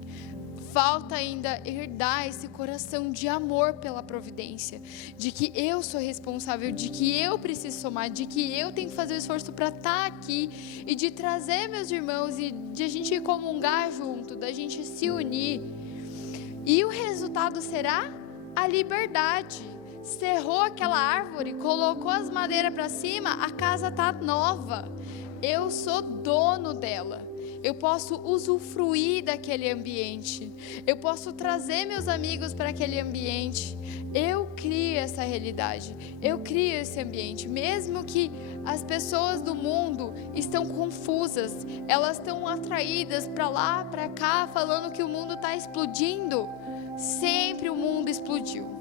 Falta ainda herdar esse coração de amor pela providência. De que eu sou responsável, de que eu preciso somar, de que eu tenho que fazer o esforço para estar aqui. E de trazer meus irmãos e de a gente comungar junto, da gente se unir. E o resultado será a liberdade. Cerrou aquela árvore, colocou as madeiras para cima, a casa está nova. Eu sou dono dela. Eu posso usufruir daquele ambiente. Eu posso trazer meus amigos para aquele ambiente. Eu crio essa realidade. Eu crio esse ambiente. Mesmo que as pessoas do mundo estão confusas, elas estão atraídas para lá, para cá, falando que o mundo está explodindo. Sempre o mundo explodiu.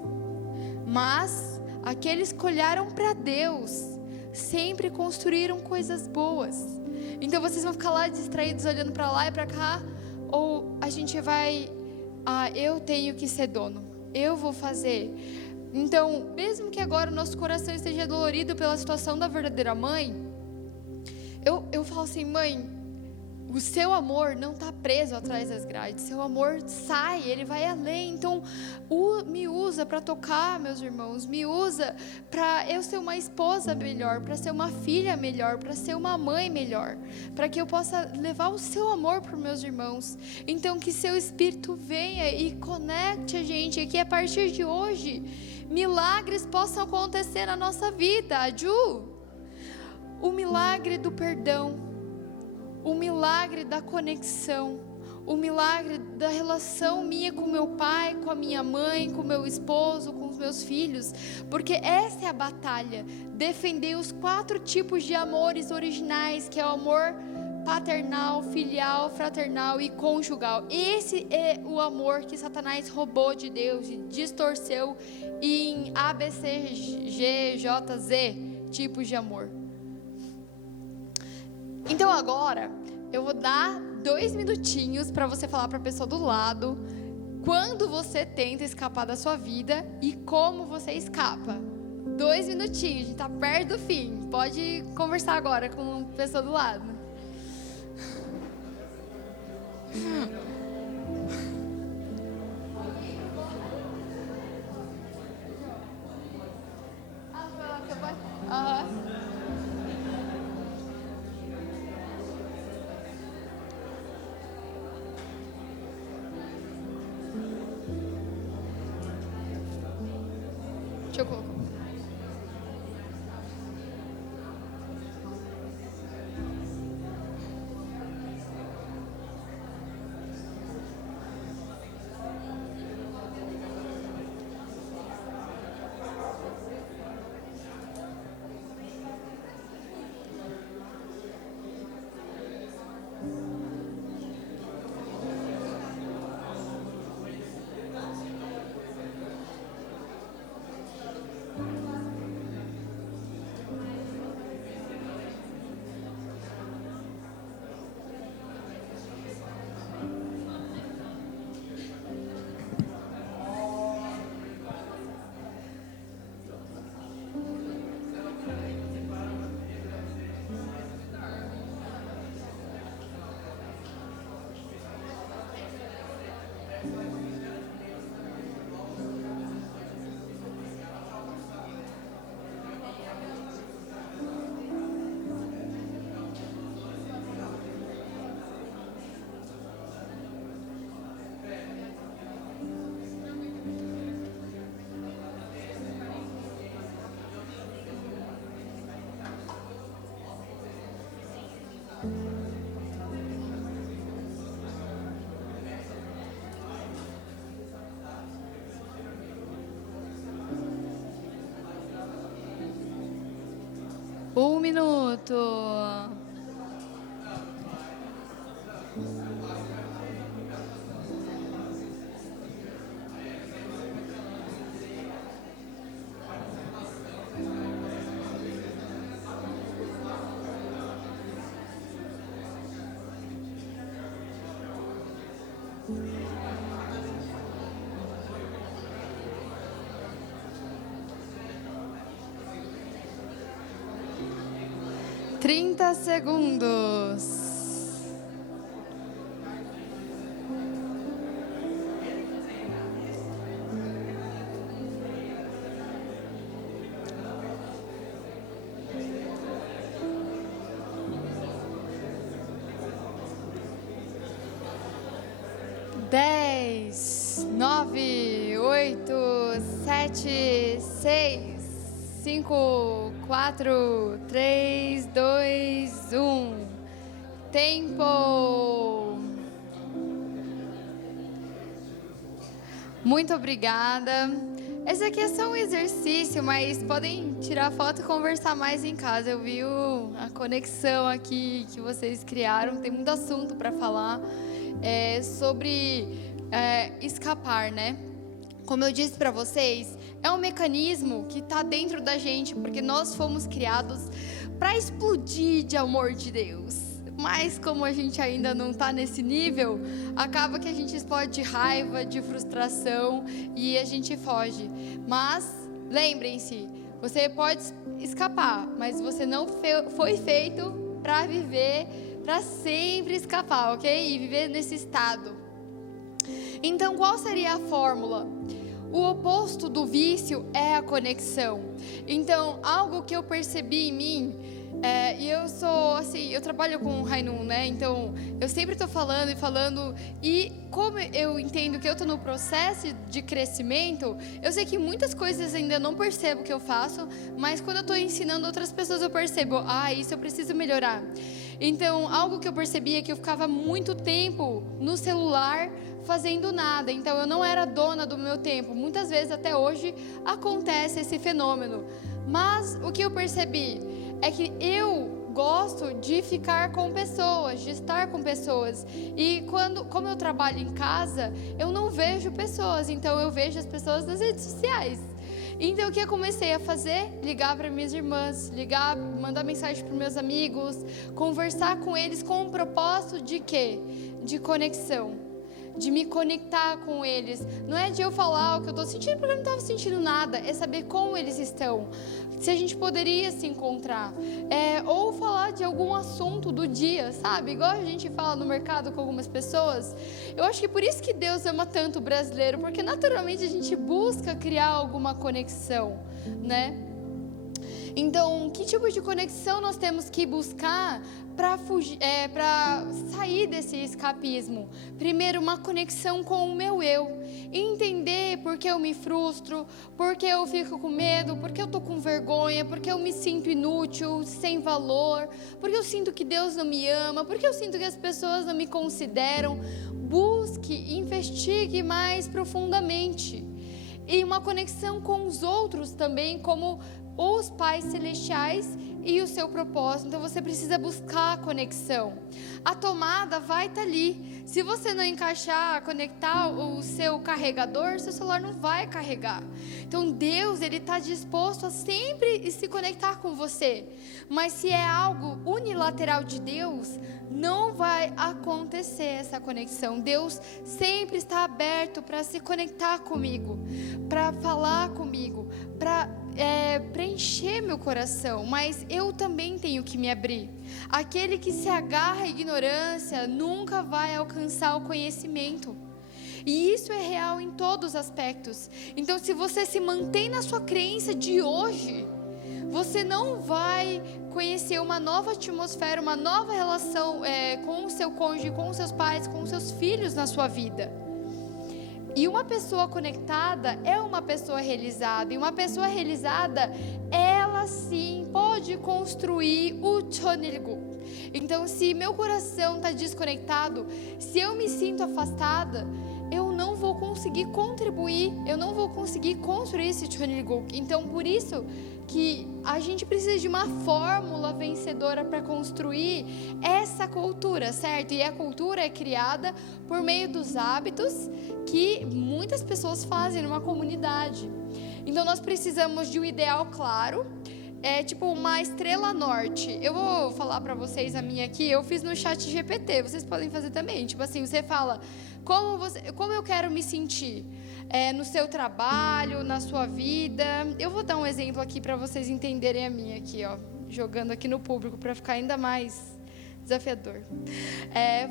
Mas aqueles que olharam para Deus sempre construíram coisas boas. Então vocês vão ficar lá distraídos olhando para lá e para cá, ou a gente vai, eu tenho que ser dono, eu vou fazer. Então, mesmo que agora o nosso coração esteja dolorido pela situação da verdadeira mãe, eu falo assim, mãe, O seu amor não está preso atrás das grades. Seu amor sai, ele vai além. Então, me usa para tocar, meus irmãos. Me usa para eu ser uma esposa melhor, para ser uma filha melhor, para ser uma mãe melhor, para que eu possa levar o seu amor para os meus irmãos. Então, que seu Espírito venha e conecte a gente, que a partir de hoje milagres possam acontecer na nossa vida. Ju, o milagre do perdão, o milagre da conexão, o milagre da relação minha com meu pai, com a minha mãe, com meu esposo, com os meus filhos, porque essa é a batalha, defender os 4 tipos de amores originais, que é o amor paternal, filial, fraternal e conjugal. Esse é o amor que Satanás roubou de Deus e distorceu em ABCGJZ tipos de amor. Então agora eu vou dar 2 minutinhos para você falar para a pessoa do lado quando você tenta escapar da sua vida e como você escapa. 2 minutinhos, a gente está perto do fim. Pode conversar agora com a pessoa do lado. Deixa eu colocar. Um minuto. Trinta segundos. Dez, 9, 8, 7, 6, 5, 4, 3, 2, 1. Tempo. Muito obrigada. Esse aqui é só um exercício, mas podem tirar foto e conversar mais em casa. Eu vi a conexão aqui que vocês criaram. Tem muito assunto para falar sobre escapar, né? Como eu disse para vocês, é um mecanismo que está dentro da gente, porque nós fomos criados para explodir de amor de Deus. Mas como a gente ainda não está nesse nível, acaba que a gente explode de raiva, de frustração e a gente foge. Mas lembrem-se, você pode escapar, mas você não foi feito para viver para sempre escapar, ok? E viver nesse estado. Então, qual seria a fórmula? O oposto do vício é a conexão. Então, algo que eu percebi em mim, e eu sou assim, eu trabalho com o Hainun, né? Então, eu sempre estou falando e falando, e como eu entendo que eu estou no processo de crescimento, eu sei que muitas coisas ainda não percebo que eu faço, mas quando eu estou ensinando outras pessoas, eu percebo, isso eu preciso melhorar. Então, algo que eu percebi é que eu ficava muito tempo no celular fazendo nada, então eu não era dona do meu tempo. Muitas vezes até hoje acontece esse fenômeno, mas o que eu percebi é que eu gosto de ficar com pessoas, de estar com pessoas, e como eu trabalho em casa, eu não vejo pessoas, então eu vejo as pessoas nas redes sociais. Então o que eu comecei a fazer? Ligar para minhas irmãs, mandar mensagem para meus amigos, conversar com eles com um propósito de quê? De conexão. De me conectar com eles. Não é de eu falar o que eu estou sentindo, porque eu não estava sentindo nada. É saber como eles estão. Se a gente poderia se encontrar. Ou falar de algum assunto do dia, sabe? Igual a gente fala no mercado com algumas pessoas. Eu acho que por isso que Deus ama tanto o brasileiro. Porque naturalmente a gente busca criar alguma conexão, né? Então, que tipo de conexão nós temos que buscar para sair desse escapismo? Primeiro, uma conexão com o meu eu. Entender por que eu me frustro, por que eu fico com medo, por que eu estou com vergonha, por que eu me sinto inútil, sem valor, por que eu sinto que Deus não me ama, por que eu sinto que as pessoas não me consideram. Busque, investigue mais profundamente. E uma conexão com os outros também, como os pais celestiais e o seu propósito. Então você precisa buscar a conexão. A tomada vai estar ali. Se você não encaixar, conectar o seu carregador, seu celular não vai carregar. Então Deus, Ele está disposto a sempre se conectar com você. Mas se é algo unilateral de Deus, não vai acontecer essa conexão. Deus sempre está aberto para se conectar comigo, para falar comigo, para preencher meu coração, mas eu também tenho que me abrir. Aquele que se agarra à ignorância nunca vai alcançar o conhecimento. E isso é real em todos os aspectos. Então, se você se mantém na sua crença de hoje, você não vai conhecer uma nova atmosfera, uma nova relação com o seu cônjuge, com os seus pais, com os seus filhos na sua vida. E uma pessoa conectada é uma pessoa realizada. E uma pessoa realizada, ela sim pode construir o Chonilgu. Então, se meu coração está desconectado, se eu me sinto afastada, eu não vou conseguir contribuir, eu não vou conseguir construir esse Chonilgu. Então, por isso que a gente precisa de uma fórmula vencedora para construir essa cultura, certo? E a cultura é criada por meio dos hábitos que muitas pessoas fazem numa comunidade. Então nós precisamos de um ideal claro, tipo uma estrela norte. Eu vou falar para vocês a minha aqui, eu fiz no chat GPT, vocês podem fazer também. Tipo assim, você fala, como eu quero me sentir? No seu trabalho, na sua vida. Eu vou dar um exemplo aqui para vocês entenderem a minha aqui, ó, jogando aqui no público para ficar ainda mais desafiador.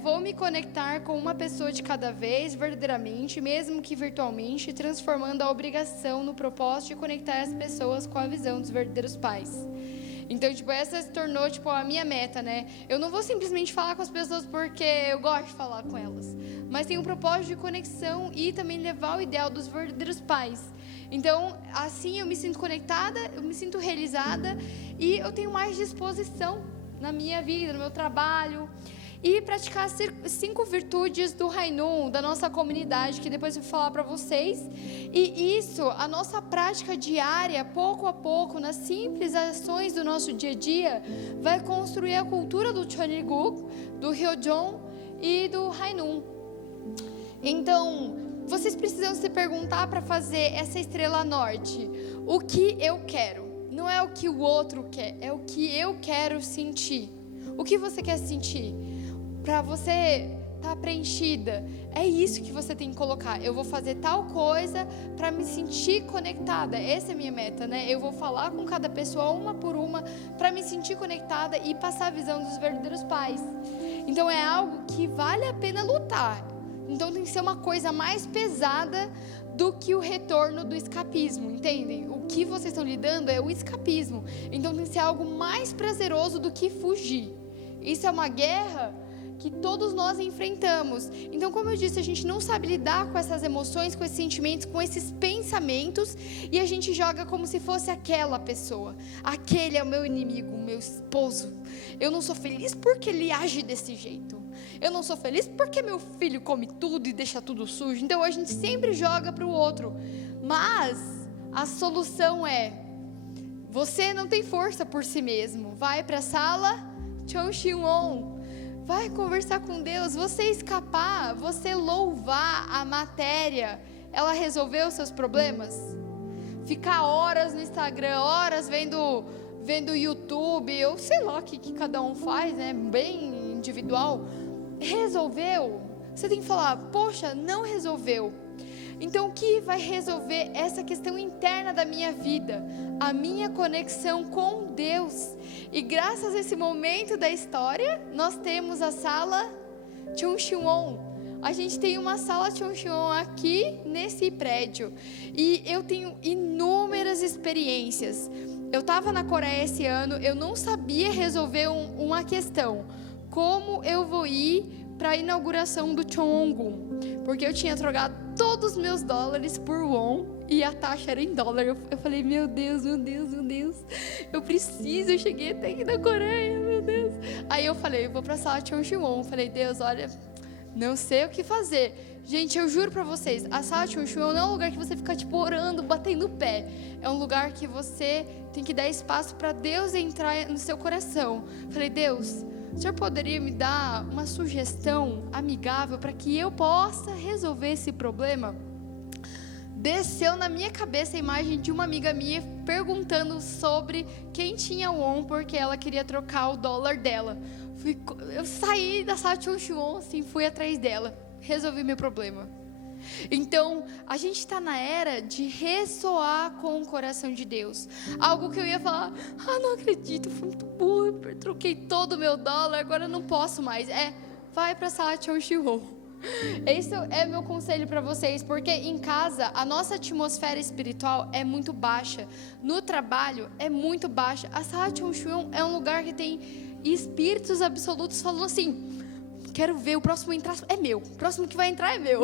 Vou me conectar com uma pessoa de cada vez, verdadeiramente, mesmo que virtualmente, transformando a obrigação no propósito de conectar as pessoas com a visão dos verdadeiros pais. Então, tipo, essa se tornou, tipo, a minha meta, né? Eu não vou simplesmente falar com as pessoas porque eu gosto de falar com elas, mas tem um propósito de conexão e também levar o ideal dos verdadeiros pais. Então, assim eu me sinto conectada, eu me sinto realizada e eu tenho mais disposição na minha vida, no meu trabalho. E praticar 5 virtudes do Hainun, da nossa comunidade, que depois eu vou falar para vocês. E isso, a nossa prática diária, pouco a pouco, nas simples ações do nosso dia a dia, vai construir a cultura do Chonilgu, do Ryojon e do Hainun. Então, vocês precisam se perguntar para fazer essa estrela norte. O que eu quero? Não é o que o outro quer, é o que eu quero sentir. O que você quer sentir? Para você tá preenchida. É isso que você tem que colocar. Eu vou fazer tal coisa para me sentir conectada. Essa é a minha meta, né? Eu vou falar com cada pessoa uma por uma para me sentir conectada e passar a visão dos verdadeiros pais. Então é algo que vale a pena lutar. Então tem que ser uma coisa mais pesada do que o retorno do escapismo, entendem? O que vocês estão lidando é o escapismo. Então tem que ser algo mais prazeroso do que fugir. Isso é uma guerra que todos nós enfrentamos. Então, como eu disse, a gente não sabe lidar com essas emoções, com esses sentimentos, com esses pensamentos, e a gente joga como se fosse aquela pessoa. Aquele é o meu inimigo, o meu esposo. Eu não sou feliz porque ele age desse jeito. Eu não sou feliz porque meu filho come tudo e deixa tudo sujo. Então a gente sempre joga para o outro. Mas a solução é: você não tem força por si mesmo. Vai para a sala, Chonshimon. Vai conversar com Deus. Você escapar, você louvar a matéria, ela resolveu os seus problemas? Ficar horas no Instagram, horas vendo YouTube, eu sei lá o que cada um faz, né? Bem individual. Resolveu? Você tem que falar: poxa, não resolveu. Então o que vai resolver essa questão interna da minha vida? A minha conexão com Deus. E graças a esse momento da história, nós temos a sala Chonshimon. A gente tem uma sala Chonshimon aqui nesse prédio. E eu tenho inúmeras experiências. Eu estava na Coreia esse ano, eu não sabia resolver uma questão. Como eu vou ir para a inauguração do Cheongun? Porque eu tinha trocado todos os meus dólares por won e a taxa era em dólar. Eu falei: meu Deus, eu preciso, eu cheguei até aqui na Coreia, meu Deus. Aí eu falei: eu vou para a sala Chonshimon. Falei: Deus, olha, não sei o que fazer. Gente, eu juro para vocês, a sala Chonshimon não é um lugar que você fica tipo orando, batendo o pé. É um lugar que você tem que dar espaço para Deus entrar no seu coração. Falei: Deus, o Senhor poderia me dar uma sugestão amigável para que eu possa resolver esse problema? Desceu na minha cabeça a imagem de uma amiga minha perguntando sobre quem tinha won, porque ela queria trocar o dólar dela. Eu saí da sala de Chonshimon, assim, fui atrás dela, resolvi meu problema. Então, a gente está na era de ressoar com o coração de Deus. Algo que eu ia falar: não acredito, fui muito burro, troquei todo o meu dólar, agora eu não posso mais. Vai para a sala de Chonshimon. Esse é meu conselho para vocês, porque em casa a nossa atmosfera espiritual é muito baixa, no trabalho é muito baixa. A sala de Chonshimon é um lugar que tem espíritos absolutos falando assim: quero ver, o próximo a entrar é meu, o próximo que vai entrar é meu.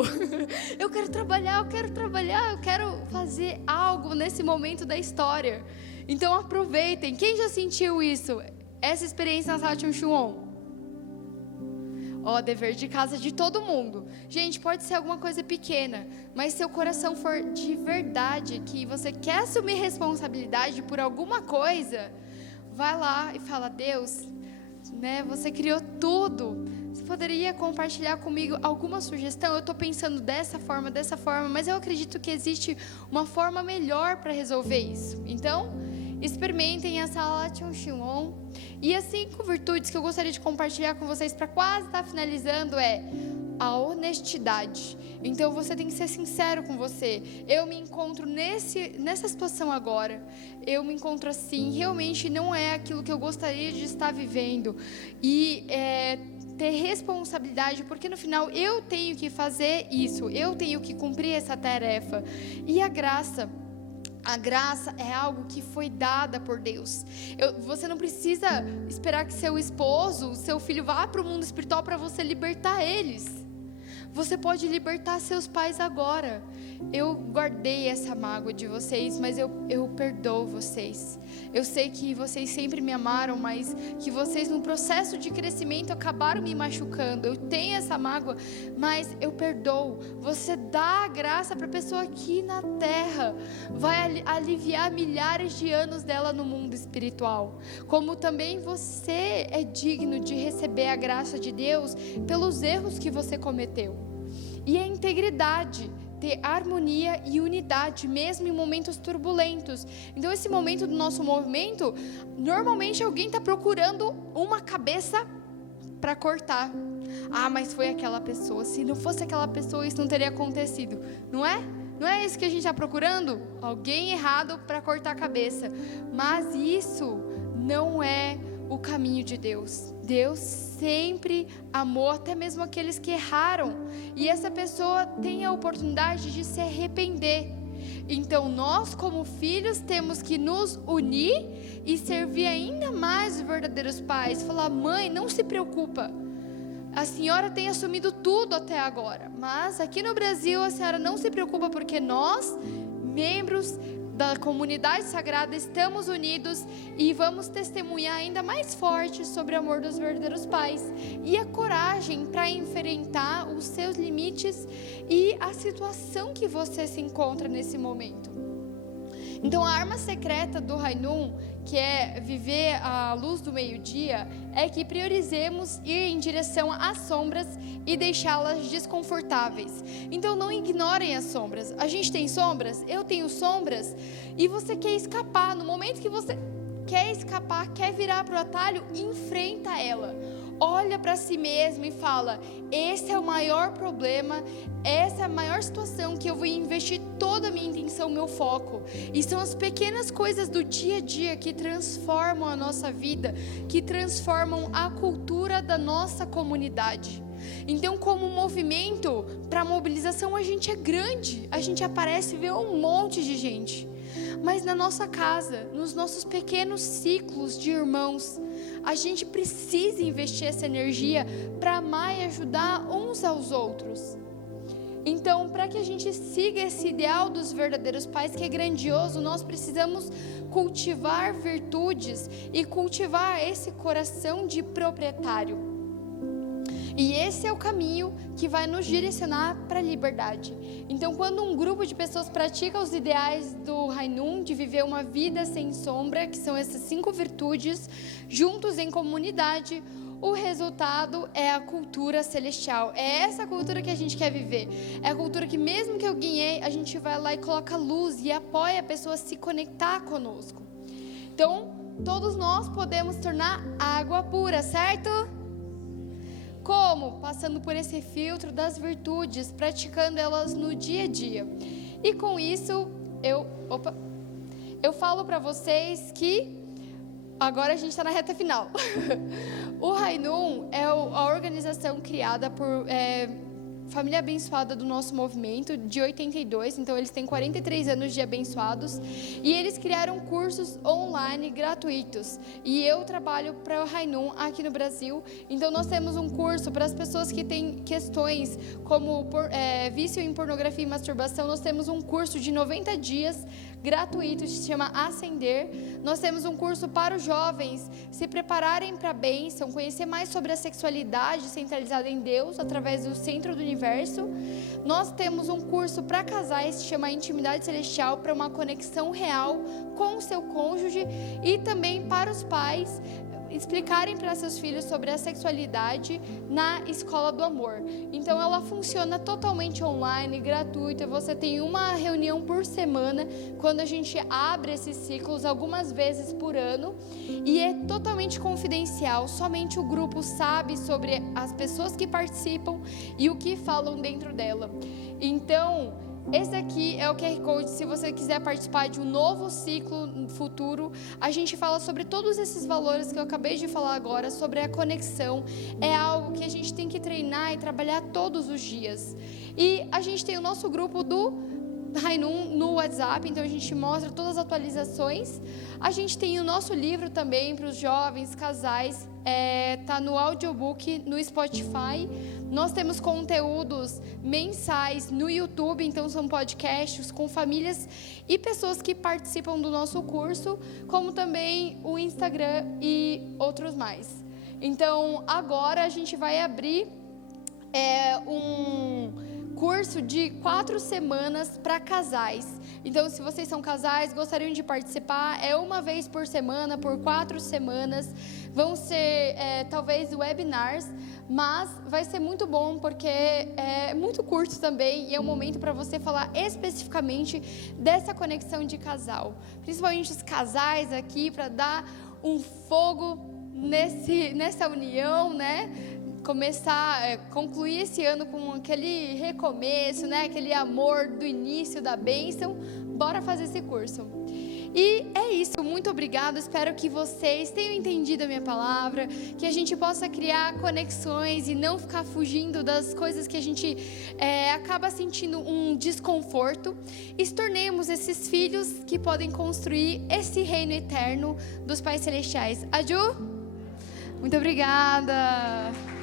Eu quero trabalhar, eu quero fazer algo nesse momento da história. Então aproveitem. Quem já sentiu isso? Essa experiência na sala de Chonshimon? Dever de casa de todo mundo. Gente, pode ser alguma coisa pequena, mas se o coração for de verdade, que você quer assumir responsabilidade por alguma coisa, vai lá e fala: Deus, né, você criou tudo. Você poderia compartilhar comigo alguma sugestão? Eu estou pensando dessa forma, mas eu acredito que existe uma forma melhor para resolver isso. Então, experimentem a sala Chonshimon. E as 5 virtudes que eu gostaria de compartilhar com vocês para quase estar finalizando é a honestidade. Então você tem que ser sincero com você. Eu me encontro nessa situação agora. Eu me encontro assim. Realmente não é aquilo que eu gostaria de estar vivendo. E ter responsabilidade, porque no final eu tenho que fazer isso. Eu tenho que cumprir essa tarefa. E a graça é algo que foi dada por Deus. Você não precisa esperar que seu esposo, seu filho vá para o mundo espiritual para você libertar eles. Você pode libertar seus pais agora. Eu guardei essa mágoa de vocês, mas eu perdoo vocês. Eu sei que vocês sempre me amaram, mas que vocês no processo de crescimento acabaram me machucando. Eu tenho essa mágoa, mas eu perdoo. Você dá a graça para a pessoa aqui na terra. Vai aliviar milhares de anos dela no mundo espiritual. Como também você é digno de receber a graça de Deus pelos erros que você cometeu. E a integridade, ter harmonia e unidade, mesmo em momentos turbulentos. Então esse momento do nosso movimento, normalmente alguém está procurando uma cabeça para cortar. mas foi aquela pessoa. Se não fosse aquela pessoa, isso não teria acontecido. Não é? Não é isso que a gente está procurando? Alguém errado para cortar a cabeça. Mas isso não é o caminho de Deus. Deus sempre amou até mesmo aqueles que erraram. E essa pessoa tem a oportunidade de se arrepender. Então nós, como filhos, temos que nos unir e servir ainda mais os verdadeiros pais. Falar: mãe, não se preocupa, a senhora tem assumido tudo até agora, mas aqui no Brasil a senhora não se preocupa, porque nós, membros da comunidade sagrada, estamos unidos e vamos testemunhar ainda mais forte sobre o amor dos verdadeiros pais e a coragem para enfrentar os seus limites e a situação que você se encontra nesse momento. Então a arma secreta do Rainum, que é viver à luz do meio-dia, é que priorizemos ir em direção às sombras e deixá-las desconfortáveis. Então não ignorem as sombras. A gente tem sombras, eu tenho sombras, e você quer escapar. No momento que você quer escapar, quer virar para o atalho, enfrenta ela. Olha para si mesmo e fala: esse é o maior problema, essa é a maior situação que eu vou investir toda a minha intenção, meu foco. E são as pequenas coisas do dia a dia que transformam a nossa vida, que transformam a cultura da nossa comunidade. Então, como movimento para mobilização, a gente é grande, a gente aparece e vê um monte de gente. Mas na nossa casa, nos nossos pequenos ciclos de irmãos, a gente precisa investir essa energia para amar e ajudar uns aos outros. Então, para que a gente siga esse ideal dos verdadeiros pais, que é grandioso, nós precisamos cultivar virtudes e cultivar esse coração de proprietário. E esse é o caminho que vai nos direcionar para a liberdade. Então, quando um grupo de pessoas pratica os ideais do Rainum, de viver uma vida sem sombra, que são essas 5 virtudes, juntos em comunidade, o resultado é a cultura celestial. É essa cultura que a gente quer viver. É a cultura que, mesmo que alguém erre, a gente vai lá e coloca luz e apoia a pessoa a se conectar conosco. Então, todos nós podemos tornar água pura, certo? Como? Passando por esse filtro das virtudes, praticando elas no dia a dia. E com isso, eu falo para vocês que agora a gente está na reta final. O Rainum é a organização criada por Família Abençoada do nosso movimento, de 82, então eles têm 43 anos de abençoados, e eles criaram cursos online gratuitos, e eu trabalho para o Rainum aqui no Brasil. Então nós temos um curso para as pessoas que têm questões como vício em pornografia e masturbação. Nós temos um curso de 90 dias gratuito, se chama Ascender. Nós temos um curso para os jovens se prepararem para a bênção, conhecer mais sobre a sexualidade centralizada em Deus, através do Centro do Universo. Nós temos um curso para casais, se chama Intimidade Celestial, para uma conexão real com o seu cônjuge, e também para os pais explicarem para seus filhos sobre a sexualidade na Escola do Amor. Então ela funciona totalmente online, gratuita. Você tem uma reunião por semana, quando a gente abre esses ciclos algumas vezes por ano, e é totalmente confidencial. Somente o grupo sabe sobre as pessoas que participam e o que falam dentro dela. Então esse aqui é o QR Code. Se você quiser participar de um novo ciclo futuro, a gente fala sobre todos esses valores que eu acabei de falar agora, sobre a conexão. É algo que a gente tem que treinar e trabalhar todos os dias. E a gente tem o nosso grupo do Rainum no WhatsApp, então a gente mostra todas as atualizações. A gente tem o nosso livro também para os jovens, casais, tá no audiobook, no Spotify. Nós temos conteúdos mensais no YouTube, então são podcasts com famílias e pessoas que participam do nosso curso, como também o Instagram e outros mais. Então agora a gente vai abrir um curso de 4 semanas para casais. Então, se vocês são casais, gostariam de participar, é uma vez por semana, por 4 semanas. Vão ser talvez webinars, mas vai ser muito bom, porque é muito curto também, e é um momento para você falar especificamente dessa conexão de casal. Principalmente os casais aqui, para dar um fogo nessa união, né? concluir esse ano com aquele recomeço, né? Aquele amor do início da bênção, bora fazer esse curso. E é isso, muito obrigado, espero que vocês tenham entendido a minha palavra, que a gente possa criar conexões e não ficar fugindo das coisas que a gente acaba sentindo um desconforto, e se tornemos esses filhos que podem construir esse reino eterno dos Pais Celestiais. Aju? Muito obrigada!